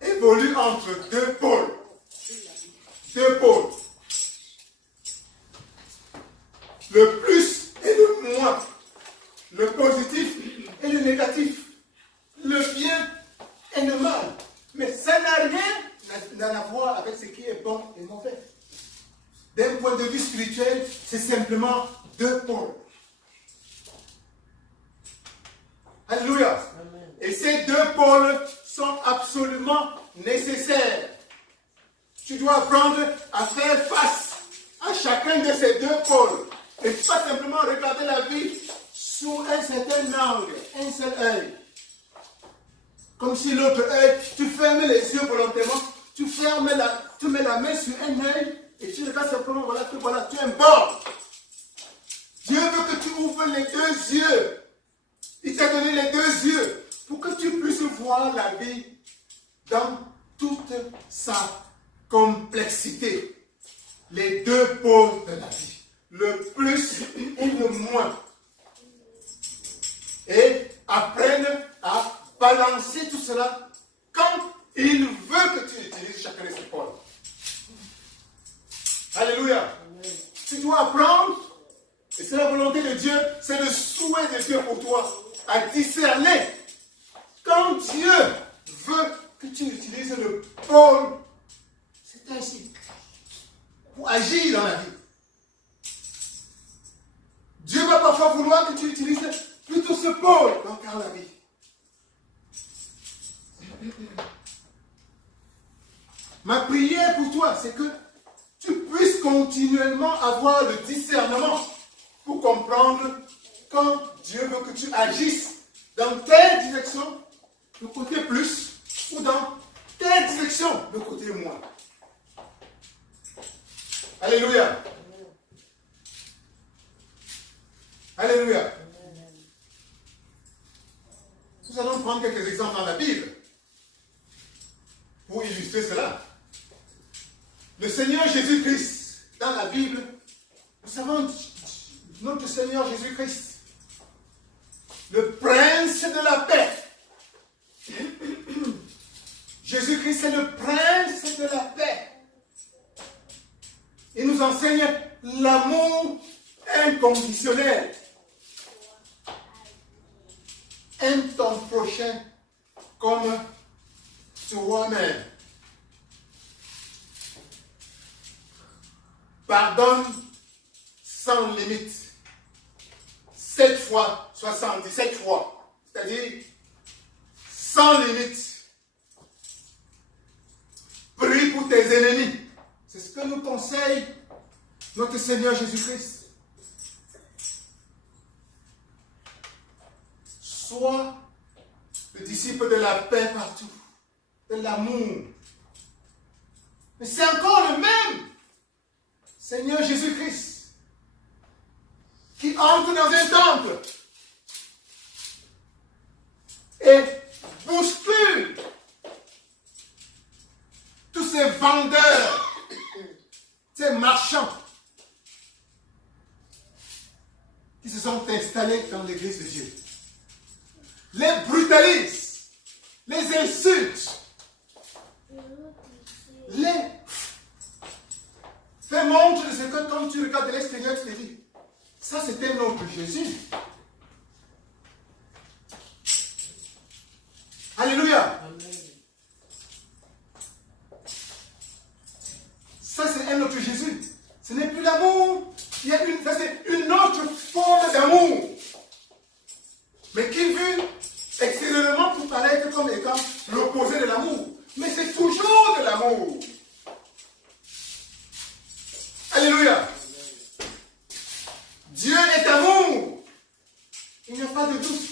évolue entre deux pôles. Deux pôles. Le plus et le moins. Le positif et le négatif. Le bien et le mal. Mais ça n'a rien à voir avec ce qui est bon et mauvais. D'un point de vue spirituel, c'est simplement deux pôles. Alléluia. Et ces deux pôles sont absolument nécessaires. Tu dois apprendre à faire face à chacun de ces deux pôles. Et pas simplement regarder la vie sous un certain angle, un seul œil. Comme si l'autre œil, tu fermes les yeux volontairement, tu mets la main sur un œil et tu regardes simplement, voilà, tu es un bon. Dieu veut que tu ouvres les deux yeux. Il t'a donné les deux yeux pour que tu puisses voir la vie dans toute sa complexité. Les deux pôles de la vie. Le plus et le moins. Et apprenne à balancer tout cela quand il veut que tu utilises chacun de ces pôles. Alléluia. Tu dois apprendre, et c'est la volonté de Dieu, c'est le souhait de Dieu pour toi, à discerner quand Dieu veut que tu utilises le pôle, c'est ainsi, pour agir dans la vie. Dieu va parfois vouloir que tu utilises plutôt ce pôle dans la vie. Ma prière pour toi, c'est que tu puisses continuellement avoir le discernement pour comprendre quand Dieu veut que tu agisses dans telle direction, le côté plus, ou dans telle direction, le côté moins. Alléluia. Alléluia. Nous allons prendre quelques exemples dans la Bible pour illustrer cela. Le Seigneur Jésus-Christ, dans la Bible, nous savons notre Seigneur Jésus-Christ, le prince de la paix. Jésus-Christ est le prince de la paix. Il nous enseigne l'amour inconditionnel. Aime ton prochain comme toi-même. Pardonne sans limite. 7 fois 77 fois. C'est-à-dire sans limite. Prie pour tes ennemis. C'est ce que nous conseille notre Seigneur Jésus-Christ. Sois le disciple de la paix partout, de l'amour. Mais c'est encore le même. Seigneur Jésus-Christ, qui entre dans un temple et bouscule tous ces vendeurs, ces marchands qui se sont installés dans l'église de Dieu. Les brutalise, les insulte, les fait montre de ce que quand tu regardes de l'extérieur, tu te dis, ça c'était notre Jésus. Alléluia. Ça c'est un autre Jésus. Ce n'est plus l'amour. Il y a ça c'est une autre forme d'amour. Mais qui vu extérieurement peut paraître comme étant l'opposé de l'amour. Mais c'est toujours de l'amour. Alléluia. Dieu est amour. Il n'y a pas de doute.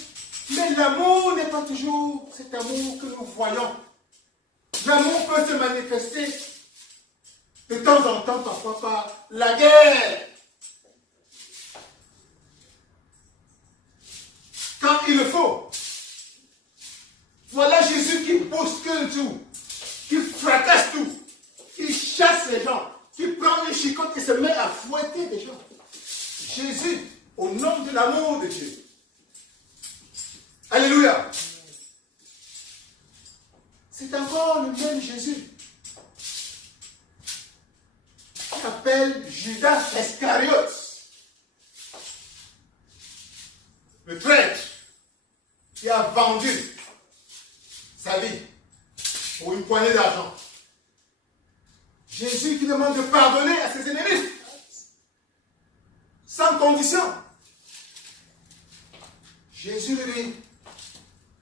Mais l'amour n'est pas toujours cet amour que nous voyons. L'amour peut se manifester de temps en temps, parfois par la guerre. Quand il le faut. Voilà Jésus qui bouscule tout, qui fracasse tout, qui chasse les gens, qui prend une chicotte et se met à fouetter les gens. Jésus, au nom de l'amour de Dieu. Alléluia. C'est encore le même Jésus qui appelle Judas Iscariote, le traître qui a vendu sa vie pour une poignée d'argent. Jésus qui demande de pardonner à ses ennemis sans condition. Jésus lui dit,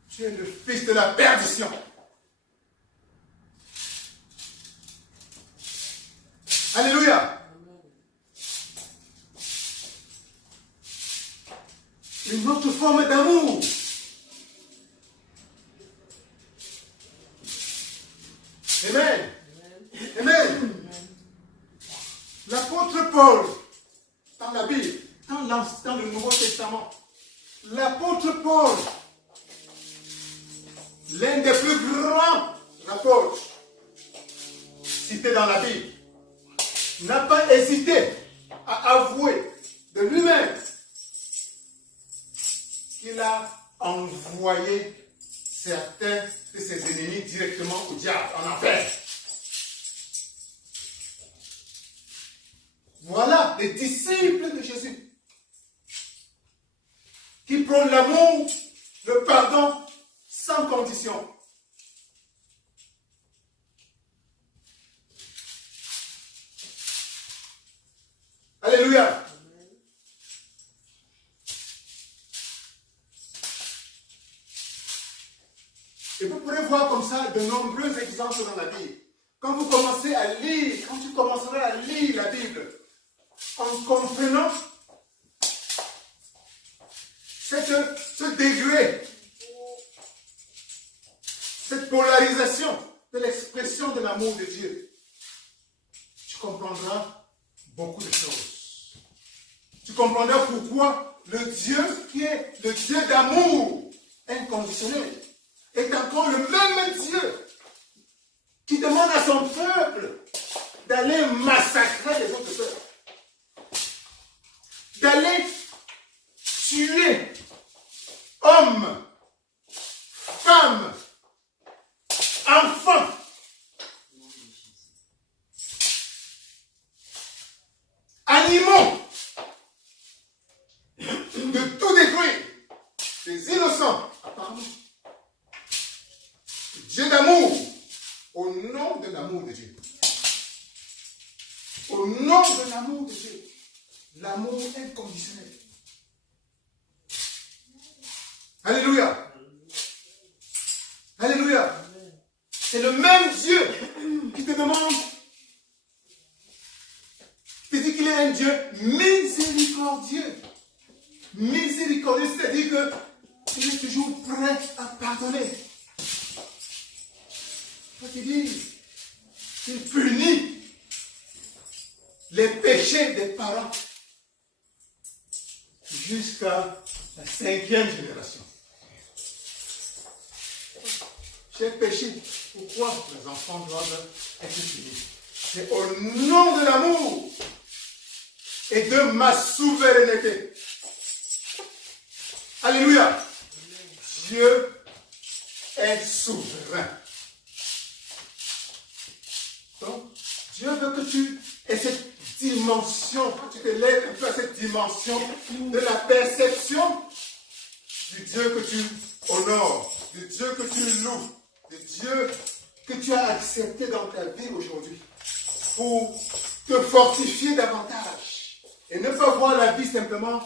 tu es le fils de la perdition. Alléluia. Une autre forme d'amour. Amen. Amen. L'apôtre Paul, dans la Bible, dans le Nouveau Testament, l'apôtre Paul, l'un des plus grands apôtres cités dans la Bible, n'a pas hésité à avouer de lui-même qu'il a envoyé certains de ses ennemis directement au diable, en enfer. Voilà les disciples de Jésus qui prônent l'amour, le pardon sans condition. Alléluia. Et vous pourrez voir comme ça de nombreux exemples dans la Bible. Quand vous commencez à lire, quand tu commenceras à lire la Bible, en comprenant ce degré, cette polarisation de l'expression de l'amour de Dieu, tu comprendras beaucoup de choses. Tu comprendras pourquoi le Dieu qui est le Dieu d'amour inconditionnel est encore le même Dieu qui demande à son peuple d'aller massacrer les autres peuples, d'aller tuer hommes, femmes, enfants, animaux, de tout détruire, des innocents, apparemment. Dieu d'amour, au nom de l'amour de Dieu. Au nom de l'amour de Dieu. L'amour inconditionnel. Alléluia. Alléluia. C'est le même Dieu qui te demande, qui te dit qu'il est un Dieu miséricordieux. Miséricordieux, c'est-à-dire qu'il est toujours prêt à pardonner. Toi qui dis, il punit les péchés des parents jusqu'à la 5e génération. Chers péchés, pourquoi les enfants doivent être punis? C'est au nom de l'amour et de ma souveraineté. Alléluia. Dieu est souverain. Donc, Dieu veut que tu aies cette dimension, que tu te lèves un peu à cette dimension de la perception du Dieu que tu honores, du Dieu que tu loues, du Dieu que tu as accepté dans ta vie aujourd'hui pour te fortifier davantage et ne pas voir la vie simplement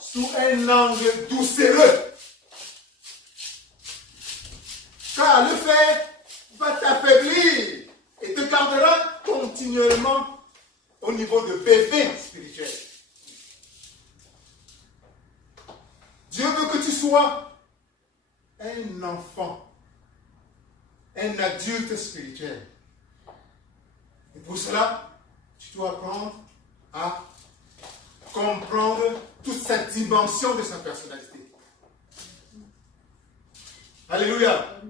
sous un angle doucereux. Car le fait va t'affaiblir et te gardera continuellement au niveau de bébé spirituel. Dieu veut que tu sois un enfant, un adulte spirituel. Et pour cela, tu dois apprendre à comprendre toute cette dimension de sa personnalité. Alléluia.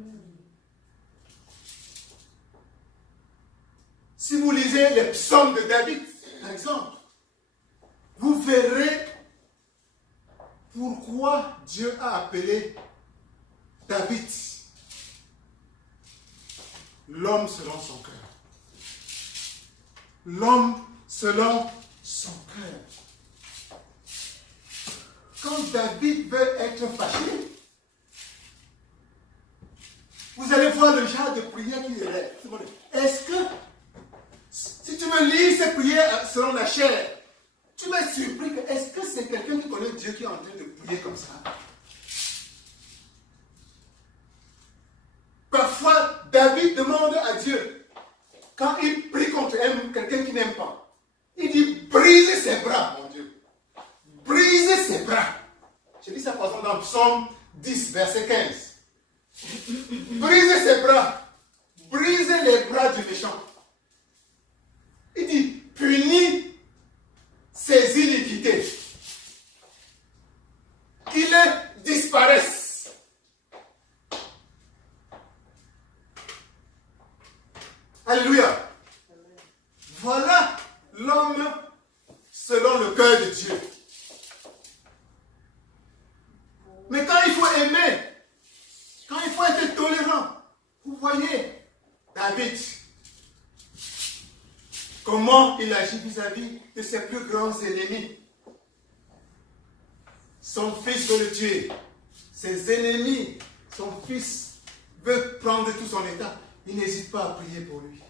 Si vous lisez les psaumes de David, par exemple, vous verrez pourquoi Dieu a appelé David l'homme selon son cœur. L'homme selon son cœur. Quand David veut être fâché, vous allez voir le genre de prière qu'il élève. Est-ce que, si tu me lis ces prières selon la chair, tu m'es surpris que est-ce que c'est quelqu'un qui connaît Dieu qui est en train de prier comme ça? Parfois, David demande à Dieu, quand il prie contre quelqu'un qui n'aime pas, il dit brise ses bras, mon Dieu. Brise ses bras. Je dis ça par exemple dans Psaume 10, verset 15. Brise ses bras. Brise les bras du méchant. Il dit punis ses iniquités. Qu'il disparaisse. Alléluia. Voilà l'homme selon le cœur de Dieu. Mais quand il faut aimer, quand il faut être tolérant, vous voyez David, comment il agit vis-à-vis de ses plus grands ennemis. Son fils veut le tuer. Ses ennemis, son fils veut prendre tout son état. Il n'hésite pas à prier pour lui.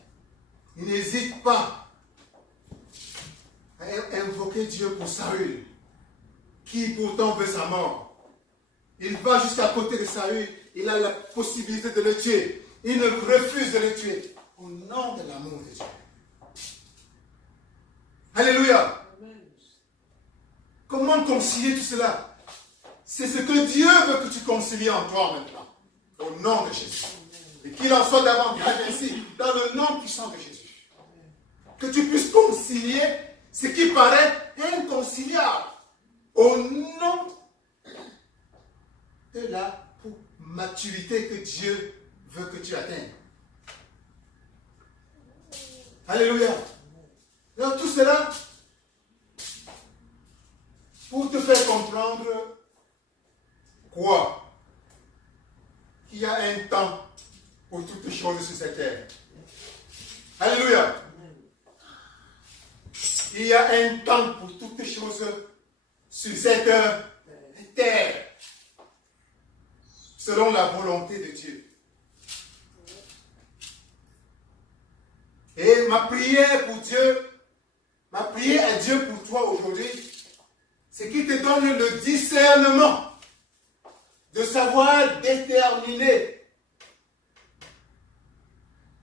Il n'hésite pas à invoquer Dieu pour Saül, qui pourtant veut sa mort. Il va jusqu'à côté de Saül, il a la possibilité de le tuer. Il ne refuse de le tuer au nom de l'amour de Dieu. Alléluia. Comment concilier tout cela? C'est ce que Dieu veut que tu concilies en toi maintenant, au nom de Jésus. Et qu'il en soit davantage ainsi, dans le nom puissant de Jésus. Que tu puisses concilier ce qui paraît inconciliable, au nom de la maturité que Dieu veut que tu atteignes. Alléluia. Alors tout cela, pour te faire comprendre quoi? Qu'il y a un temps pour toutes choses sur cette terre. Alléluia. Il y a un temps pour toutes choses sur cette terre. Selon la volonté de Dieu. Et ma prière pour Dieu, ma prière à Dieu pour toi aujourd'hui, c'est qu'il te donne le discernement de savoir déterminer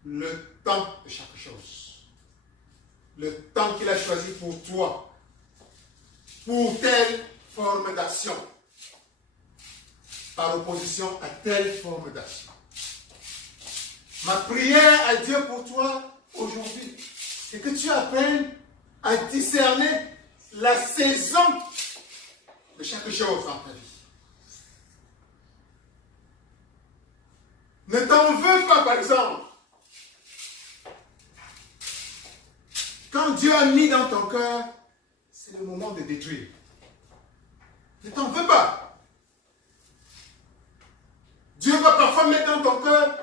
le temps de chaque chose. Le temps qu'il a choisi pour toi, pour telle forme d'action, par opposition à telle forme d'action. Ma prière à Dieu pour toi aujourd'hui, c'est que tu apprennes à discerner la saison de chaque chose dans ta vie. Ne t'en veux pas, par exemple. Quand Dieu a mis dans ton cœur, c'est le moment de détruire. Ne t'en veux pas. Dieu va parfois mettre dans ton cœur,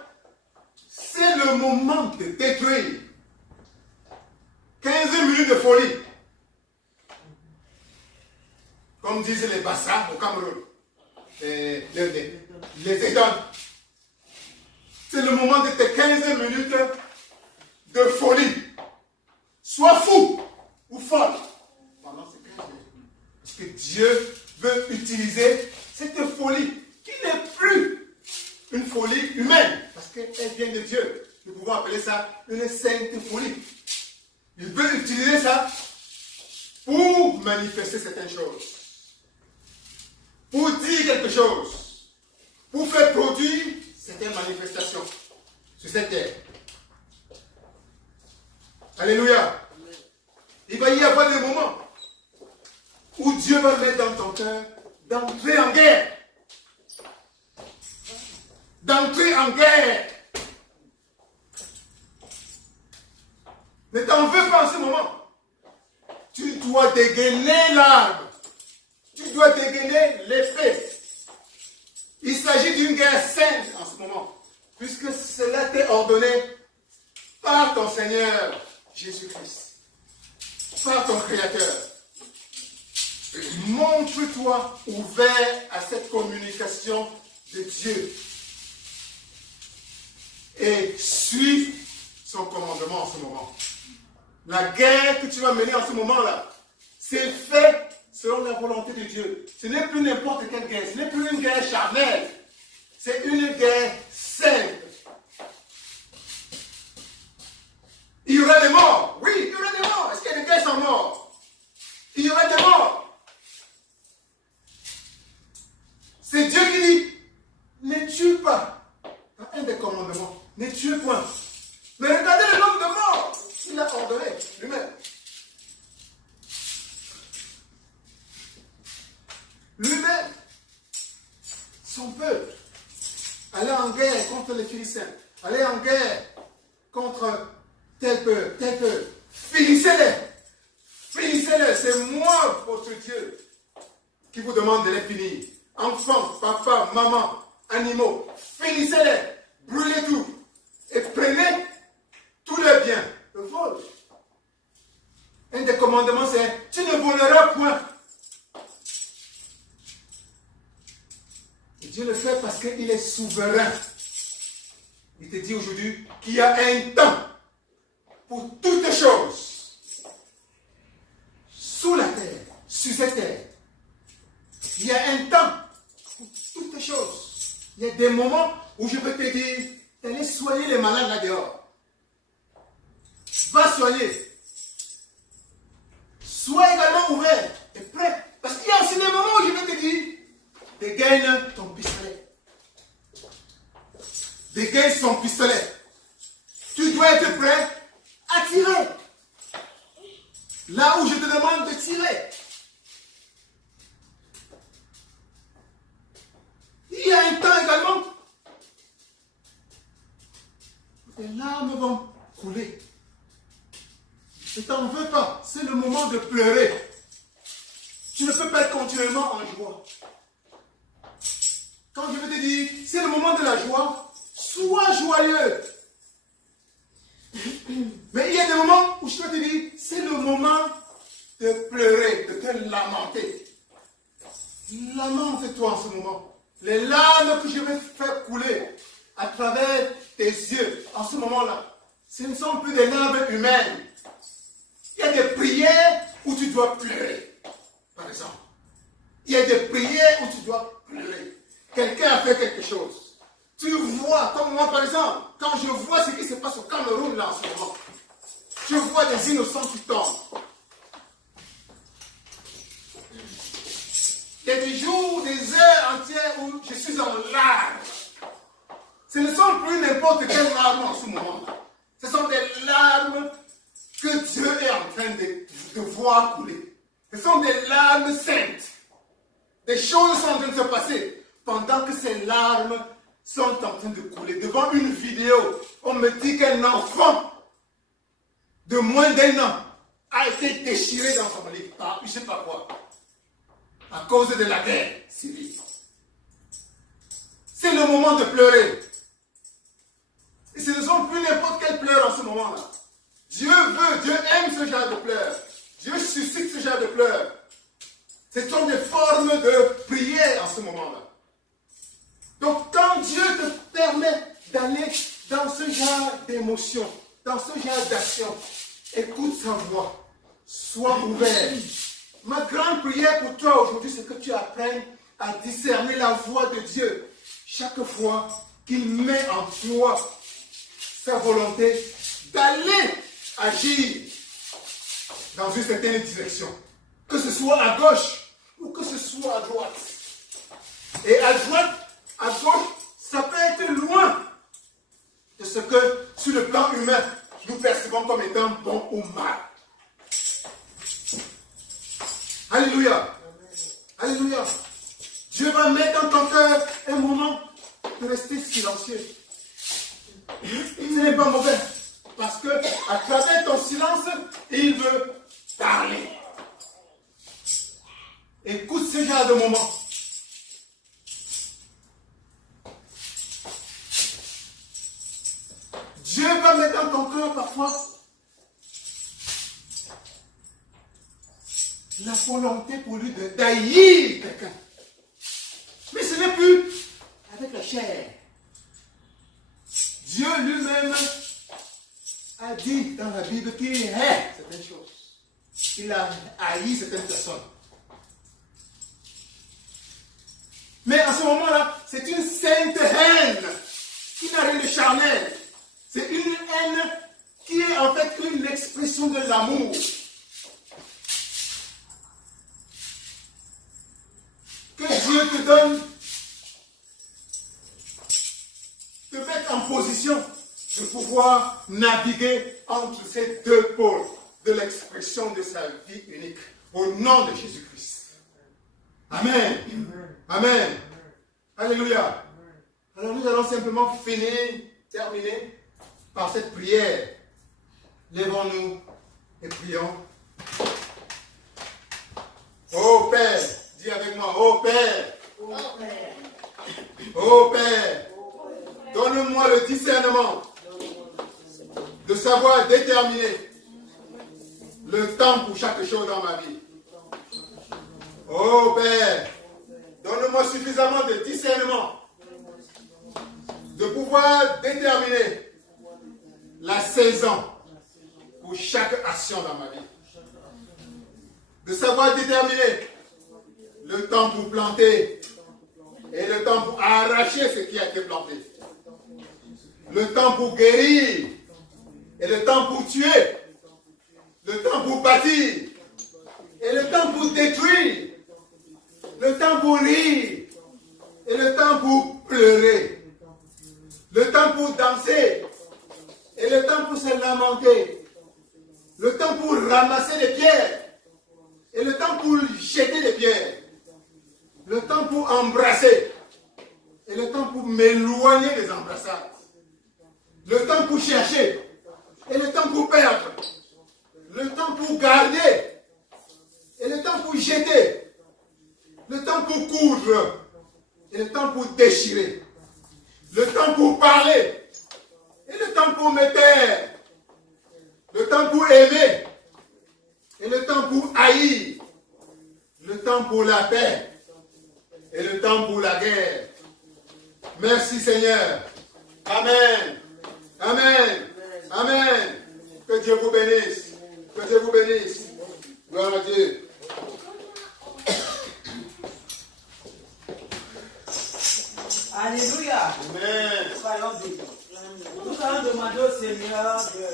c'est le moment de détruire. 15 minutes de folie. Comme disaient les Bassa au Cameroun. Les États. C'est le moment de tes 15 minutes de folie. Sois fou ou folle pendant ces 15 minutes. Parce que Dieu veut utiliser cette folie qui n'est plus une folie humaine. Parce qu'elle vient de Dieu. Nous pouvons appeler ça une sainte folie. Il veut utiliser ça pour manifester certaines choses. Pour dire quelque chose. Pour faire produire certaines manifestations sur cette terre. Alléluia. Il va y avoir des moments où Dieu va mettre dans ton cœur d'entrer en guerre. D'entrer en guerre. Ne t'en veux pas en ce moment. Tu dois dégainer l'arme. Tu dois dégainer l'épée. Il s'agit d'une guerre sainte en ce moment. Puisque cela t'est ordonné par ton Seigneur Jésus-Christ. Par ton Créateur. Montre-toi ouvert à cette communication de Dieu. Et suis son commandement en ce moment. La guerre que tu vas mener en ce moment-là, c'est fait selon la volonté de Dieu. Ce n'est plus n'importe quelle guerre. Ce n'est plus une guerre charnelle. C'est une guerre sainte. Il y aura des morts. Oui, il y aura des morts. Est-ce qu'il y a des guerres sans morts? Il y aura des morts. C'est Dieu qui dit, ne tue pas. Dans un des commandements, ne tue point. Mais regardez le nombre de morts qu'il a ordonné lui-même. Lui-même, son peuple, allait en guerre contre les Philistins, allait en guerre contre tel peuple. Finissez-les. Finissez-les. C'est moi, votre Dieu, qui vous demande de les finir. Enfants, papa, maman, animaux, finissez-les. Brûlez tout. Et prenez tous les biens. Le vol. Un des commandements, c'est tu ne voleras point. Et Dieu le fait parce qu'il est souverain. Il te dit aujourd'hui qu'il y a un temps pour toutes choses. Sous la terre, sur cette terre. Il y a un temps pour toutes choses. Il y a des moments où je peux te dire d'aller soigner les malades là dehors. Va soigner. Sois également ouvert et prêt. Parce qu'il y a aussi des moments où je vais te dire dégaine ton pistolet. Dégaine son pistolet. Tu dois être prêt à tirer. Là où je te demande de tirer. Il y a un temps également. Les larmes vont couler. Ne t'en veux pas. C'est le moment de pleurer. Tu ne peux pas être continuellement en joie. Quand je vais te dire, c'est le moment de la joie, sois joyeux. Mais il y a des moments où je vais te dire, c'est le moment de pleurer, de te lamenter. Lamente-toi en ce moment. Les larmes que je vais faire couler à travers tes yeux en ce moment-là, ce ne sont plus des larmes humaines. Il y a des prières où tu dois pleurer, par exemple. Il y a des prières où tu dois pleurer. Quelqu'un a fait quelque chose. Tu vois, comme moi par exemple, quand je vois ce qui se passe au Cameroun là en ce moment, je vois des innocents qui tombent. Il y a des jours, des heures entières où je suis en larmes. Ce ne sont plus n'importe quelles larmes en ce moment-là. Ce sont des larmes que Dieu est en train de de voir couler. Ce sont des larmes saintes. Des choses sont en train de se passer pendant que ces larmes sont en train de couler. Devant une vidéo, on me dit qu'un enfant de moins d'1 an a été déchiré dans son lit par je ne sais pas quoi, à cause de la guerre civile. C'est le moment de pleurer. Et ce ne sont plus n'importe quel pleurs en ce moment-là. Dieu veut, Dieu aime ce genre de pleurs. Dieu suscite ce genre de pleurs. Ce sont des formes de prière en ce moment-là. Donc quand Dieu te permet d'aller dans ce genre d'émotion, dans ce genre d'action, écoute sa voix. Sois ouvert. Ma grande prière pour toi aujourd'hui, c'est que tu apprennes à discerner la voix de Dieu chaque fois qu'il met en toi sa volonté d'aller agir dans une certaine direction. Que ce soit à gauche ou que ce soit à droite. Et à droite, à gauche, ça peut être loin de ce que, sur le plan humain, nous percevons comme étant bon ou mal. Alléluia. Alléluia. Dieu va mettre dans ton cœur un moment de rester silencieux. Ce n'est pas mauvais. Parce que à travers ton silence, il veut parler. Écoute ce genre de moment. Dieu va mettre dans ton cœur parfois la volonté pour lui d'haïr quelqu'un. Mais ce n'est plus avec la chair. Dieu lui-même a dit dans la Bible qu'il hait certaines choses. Il a haï certaines personnes. Mais à ce moment-là, c'est une sainte haine qui n'a rien de charnel. C'est une haine qui est en fait une expression de l'amour. Que Dieu te donne te mettre en position de pouvoir naviguer entre ces deux pôles de l'expression de sa vie unique. Au nom de Jésus-Christ. Amen. Amen. Alléluia. Alors nous allons simplement terminer par cette prière. Lèvons-nous et prions. Ô Père, dis avec moi, ô Père. Ô Père, donne-moi le discernement de savoir déterminer le temps pour chaque chose dans ma vie. Ô Père, donne-moi suffisamment de discernement de pouvoir déterminer la saison pour chaque action dans ma vie. De savoir déterminer le temps pour planter et le temps pour arracher ce qui a été planté. Le temps pour guérir et le temps pour tuer. Le temps pour bâtir et le temps pour détruire. Le temps pour rire et le temps pour pleurer. Le temps pour danser et le temps pour se lamenter. Le temps pour ramasser les pierres et le temps pour jeter les pierres. Le temps pour embrasser et le temps pour m'éloigner des embrassades. Le temps pour chercher et le temps pour perdre. Le temps pour garder et le temps pour jeter. Le temps pour coudre et le temps pour déchirer. Le temps pour parler et le temps pour me taire. Le temps pour aimer et le temps pour haïr. Le temps pour la paix et le temps pour la guerre. Merci Seigneur. Amen. Amen. Amen. Que Dieu vous bénisse. Que Dieu vous bénisse. Gloire à Dieu. Alléluia. Amen. Soyons bénis. Nous allons demander au Seigneur de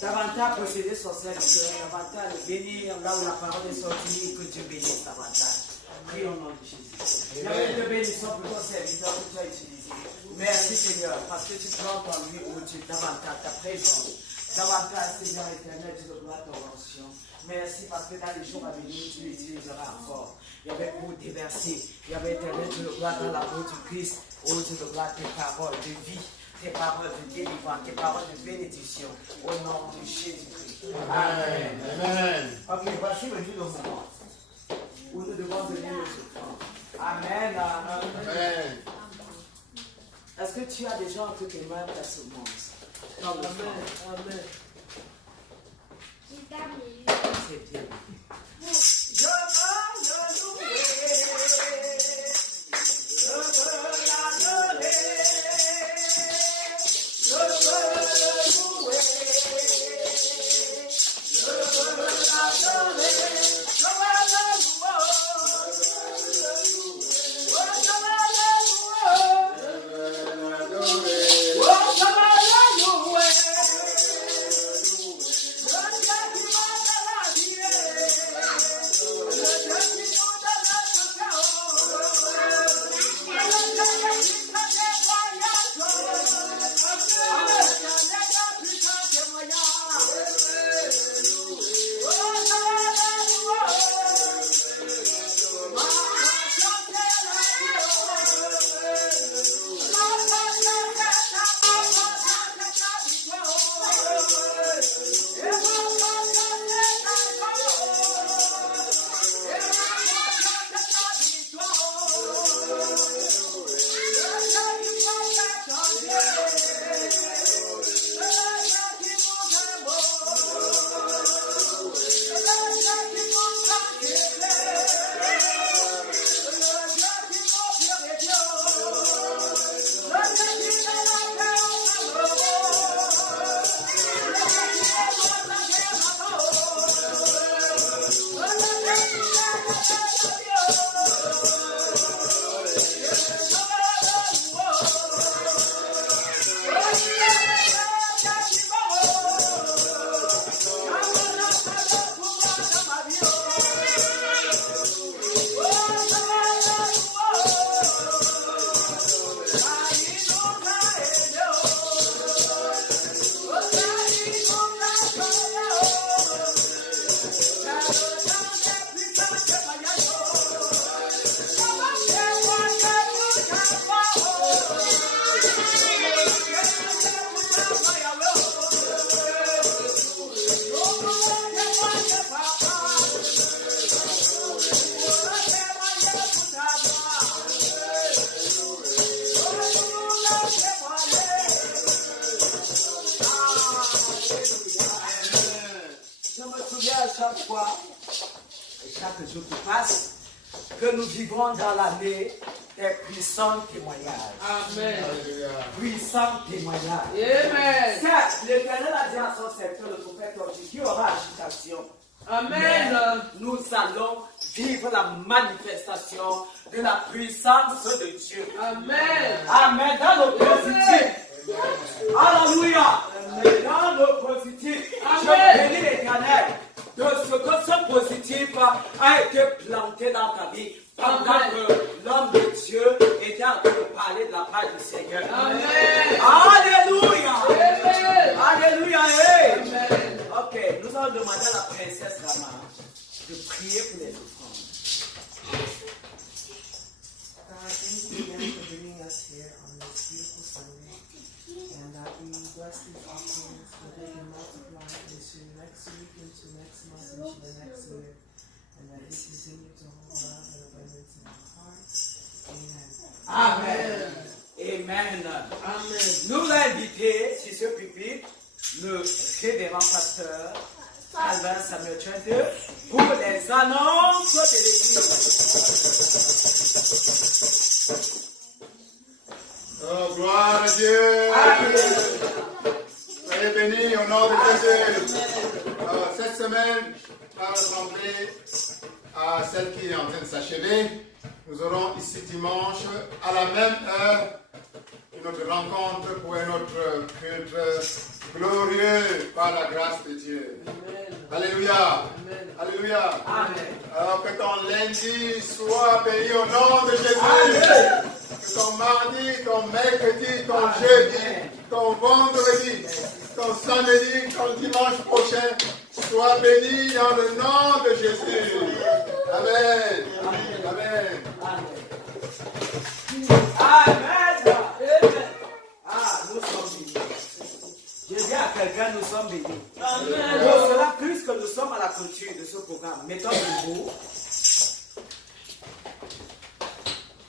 davantage procéder sur cette davantage de bénir là où la parole est sortie, que Dieu bénisse davantage. Prions au nom de Jésus. J'avais de bénédiction pour ton serviteur que tu as utilisé. Merci Seigneur, parce que tu prends en lui, oh Dieu, davantage ta présence. D'avoir grâce, Seigneur éternel, tu le gloire ton onction. Merci parce que dans les jours à venir, tu l'utiliseras encore. Il y avait pour déverser. Il y avait éternel, tu le gloire dans la peau du Christ. Oh, tu le gloire tes paroles de vie, tes paroles de délivrance, tes paroles de bénédiction. Au nom de Jésus-Christ. Amen. Amen. Ok, voici le livre de moment où nous devons donner nos offrandes. Amen. Amen. Est-ce que tu as déjà entre tes mains ta semence? Amen. Amen. C'est bien. Je veux le louer. Je veux l'adorer. Je veux le louer. Je veux l'adorer. Je veux le chaque fois, chaque jour qui passe, que nous vivons dans l'année des puissants témoignages. Amen. Puissants témoignages. Amen. Certes, l'Éternel a dit à son serviteur, le prophète, qu'il y aura agitation. Amen. Mais nous allons vivre la manifestation de la puissance de Dieu. Amen. Amen. Dans le positif. Alléluia. Dans le positif. Je bénis l'Éternel de ce que ce positif a été planté dans ta vie pendant que l'homme de Dieu était en train de parler de la part du Seigneur. Amen. Alléluia. Amen. Alléluia. Amen. Ok, nous allons demander à la princesse Rama de prier pour les offrandes. God, thank you again for bringing us here on this beautiful Sunday, and that we bless these offerings so they can multiply into next week, into next month, into the next year, and that they continue to hold love and abundance in our hearts. Amen. Amen. Amen. Amen. Nous l'inviter sur ce pupitre, le révérend pasteur Calvin Samuel Chante, pour les annonces de l'église. Oh, gloire à Dieu. Soyez bénis au nom de Jésus. Cette semaine va ressembler à celle qui est en train de s'achever. Nous aurons ici dimanche à la même heure une autre rencontre pour un autre culte glorieux par la grâce de Dieu. Alléluia. Alléluia. Alors que ton lundi soit béni au nom de Jésus. Que ton mardi, ton mercredi, ton jeudi, ton vendredi ton samedi, ton dimanche prochain, sois béni dans le nom de Jésus. Amen. Amen. Amen. Ah, nous sommes bénis. Je dis à quelqu'un, nous sommes bénis. Amen. Donc, cela, puisque nous sommes à la clôture de ce programme, mettons debout.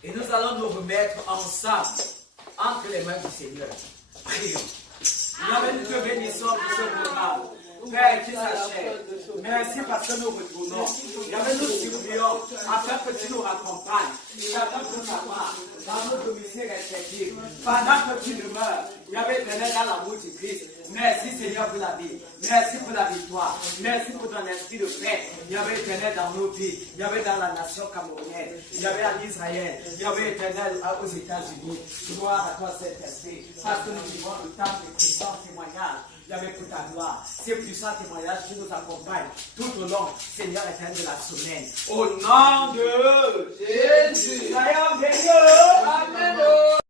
Et nous allons nous remettre ensemble entre les mains du Seigneur. Prions. Nous te bénissons pour ce programme. Père qui s'achève, merci parce que nous retournons. Nous supplions afin que tu nous raccompagnes. Chacun pour sa part, dans nos domiciles respectifs. Pendant que tu demeures, éternel dans l'amour du Christ. Merci Seigneur pour la vie. Merci pour la victoire. Merci pour ton esprit de paix. Éternel dans nos vies. Dans la nation camerounaise. En Israël. Éternel aux États-Unis. Gloire à toi Saint-Esprit. Parce que nous vivons le temps de puissants témoignages. Pour ta gloire, ces puissants témoignages qui nous accompagnent tout au long, Seigneur éternel de la semaine. Au nom de Jésus. Amen.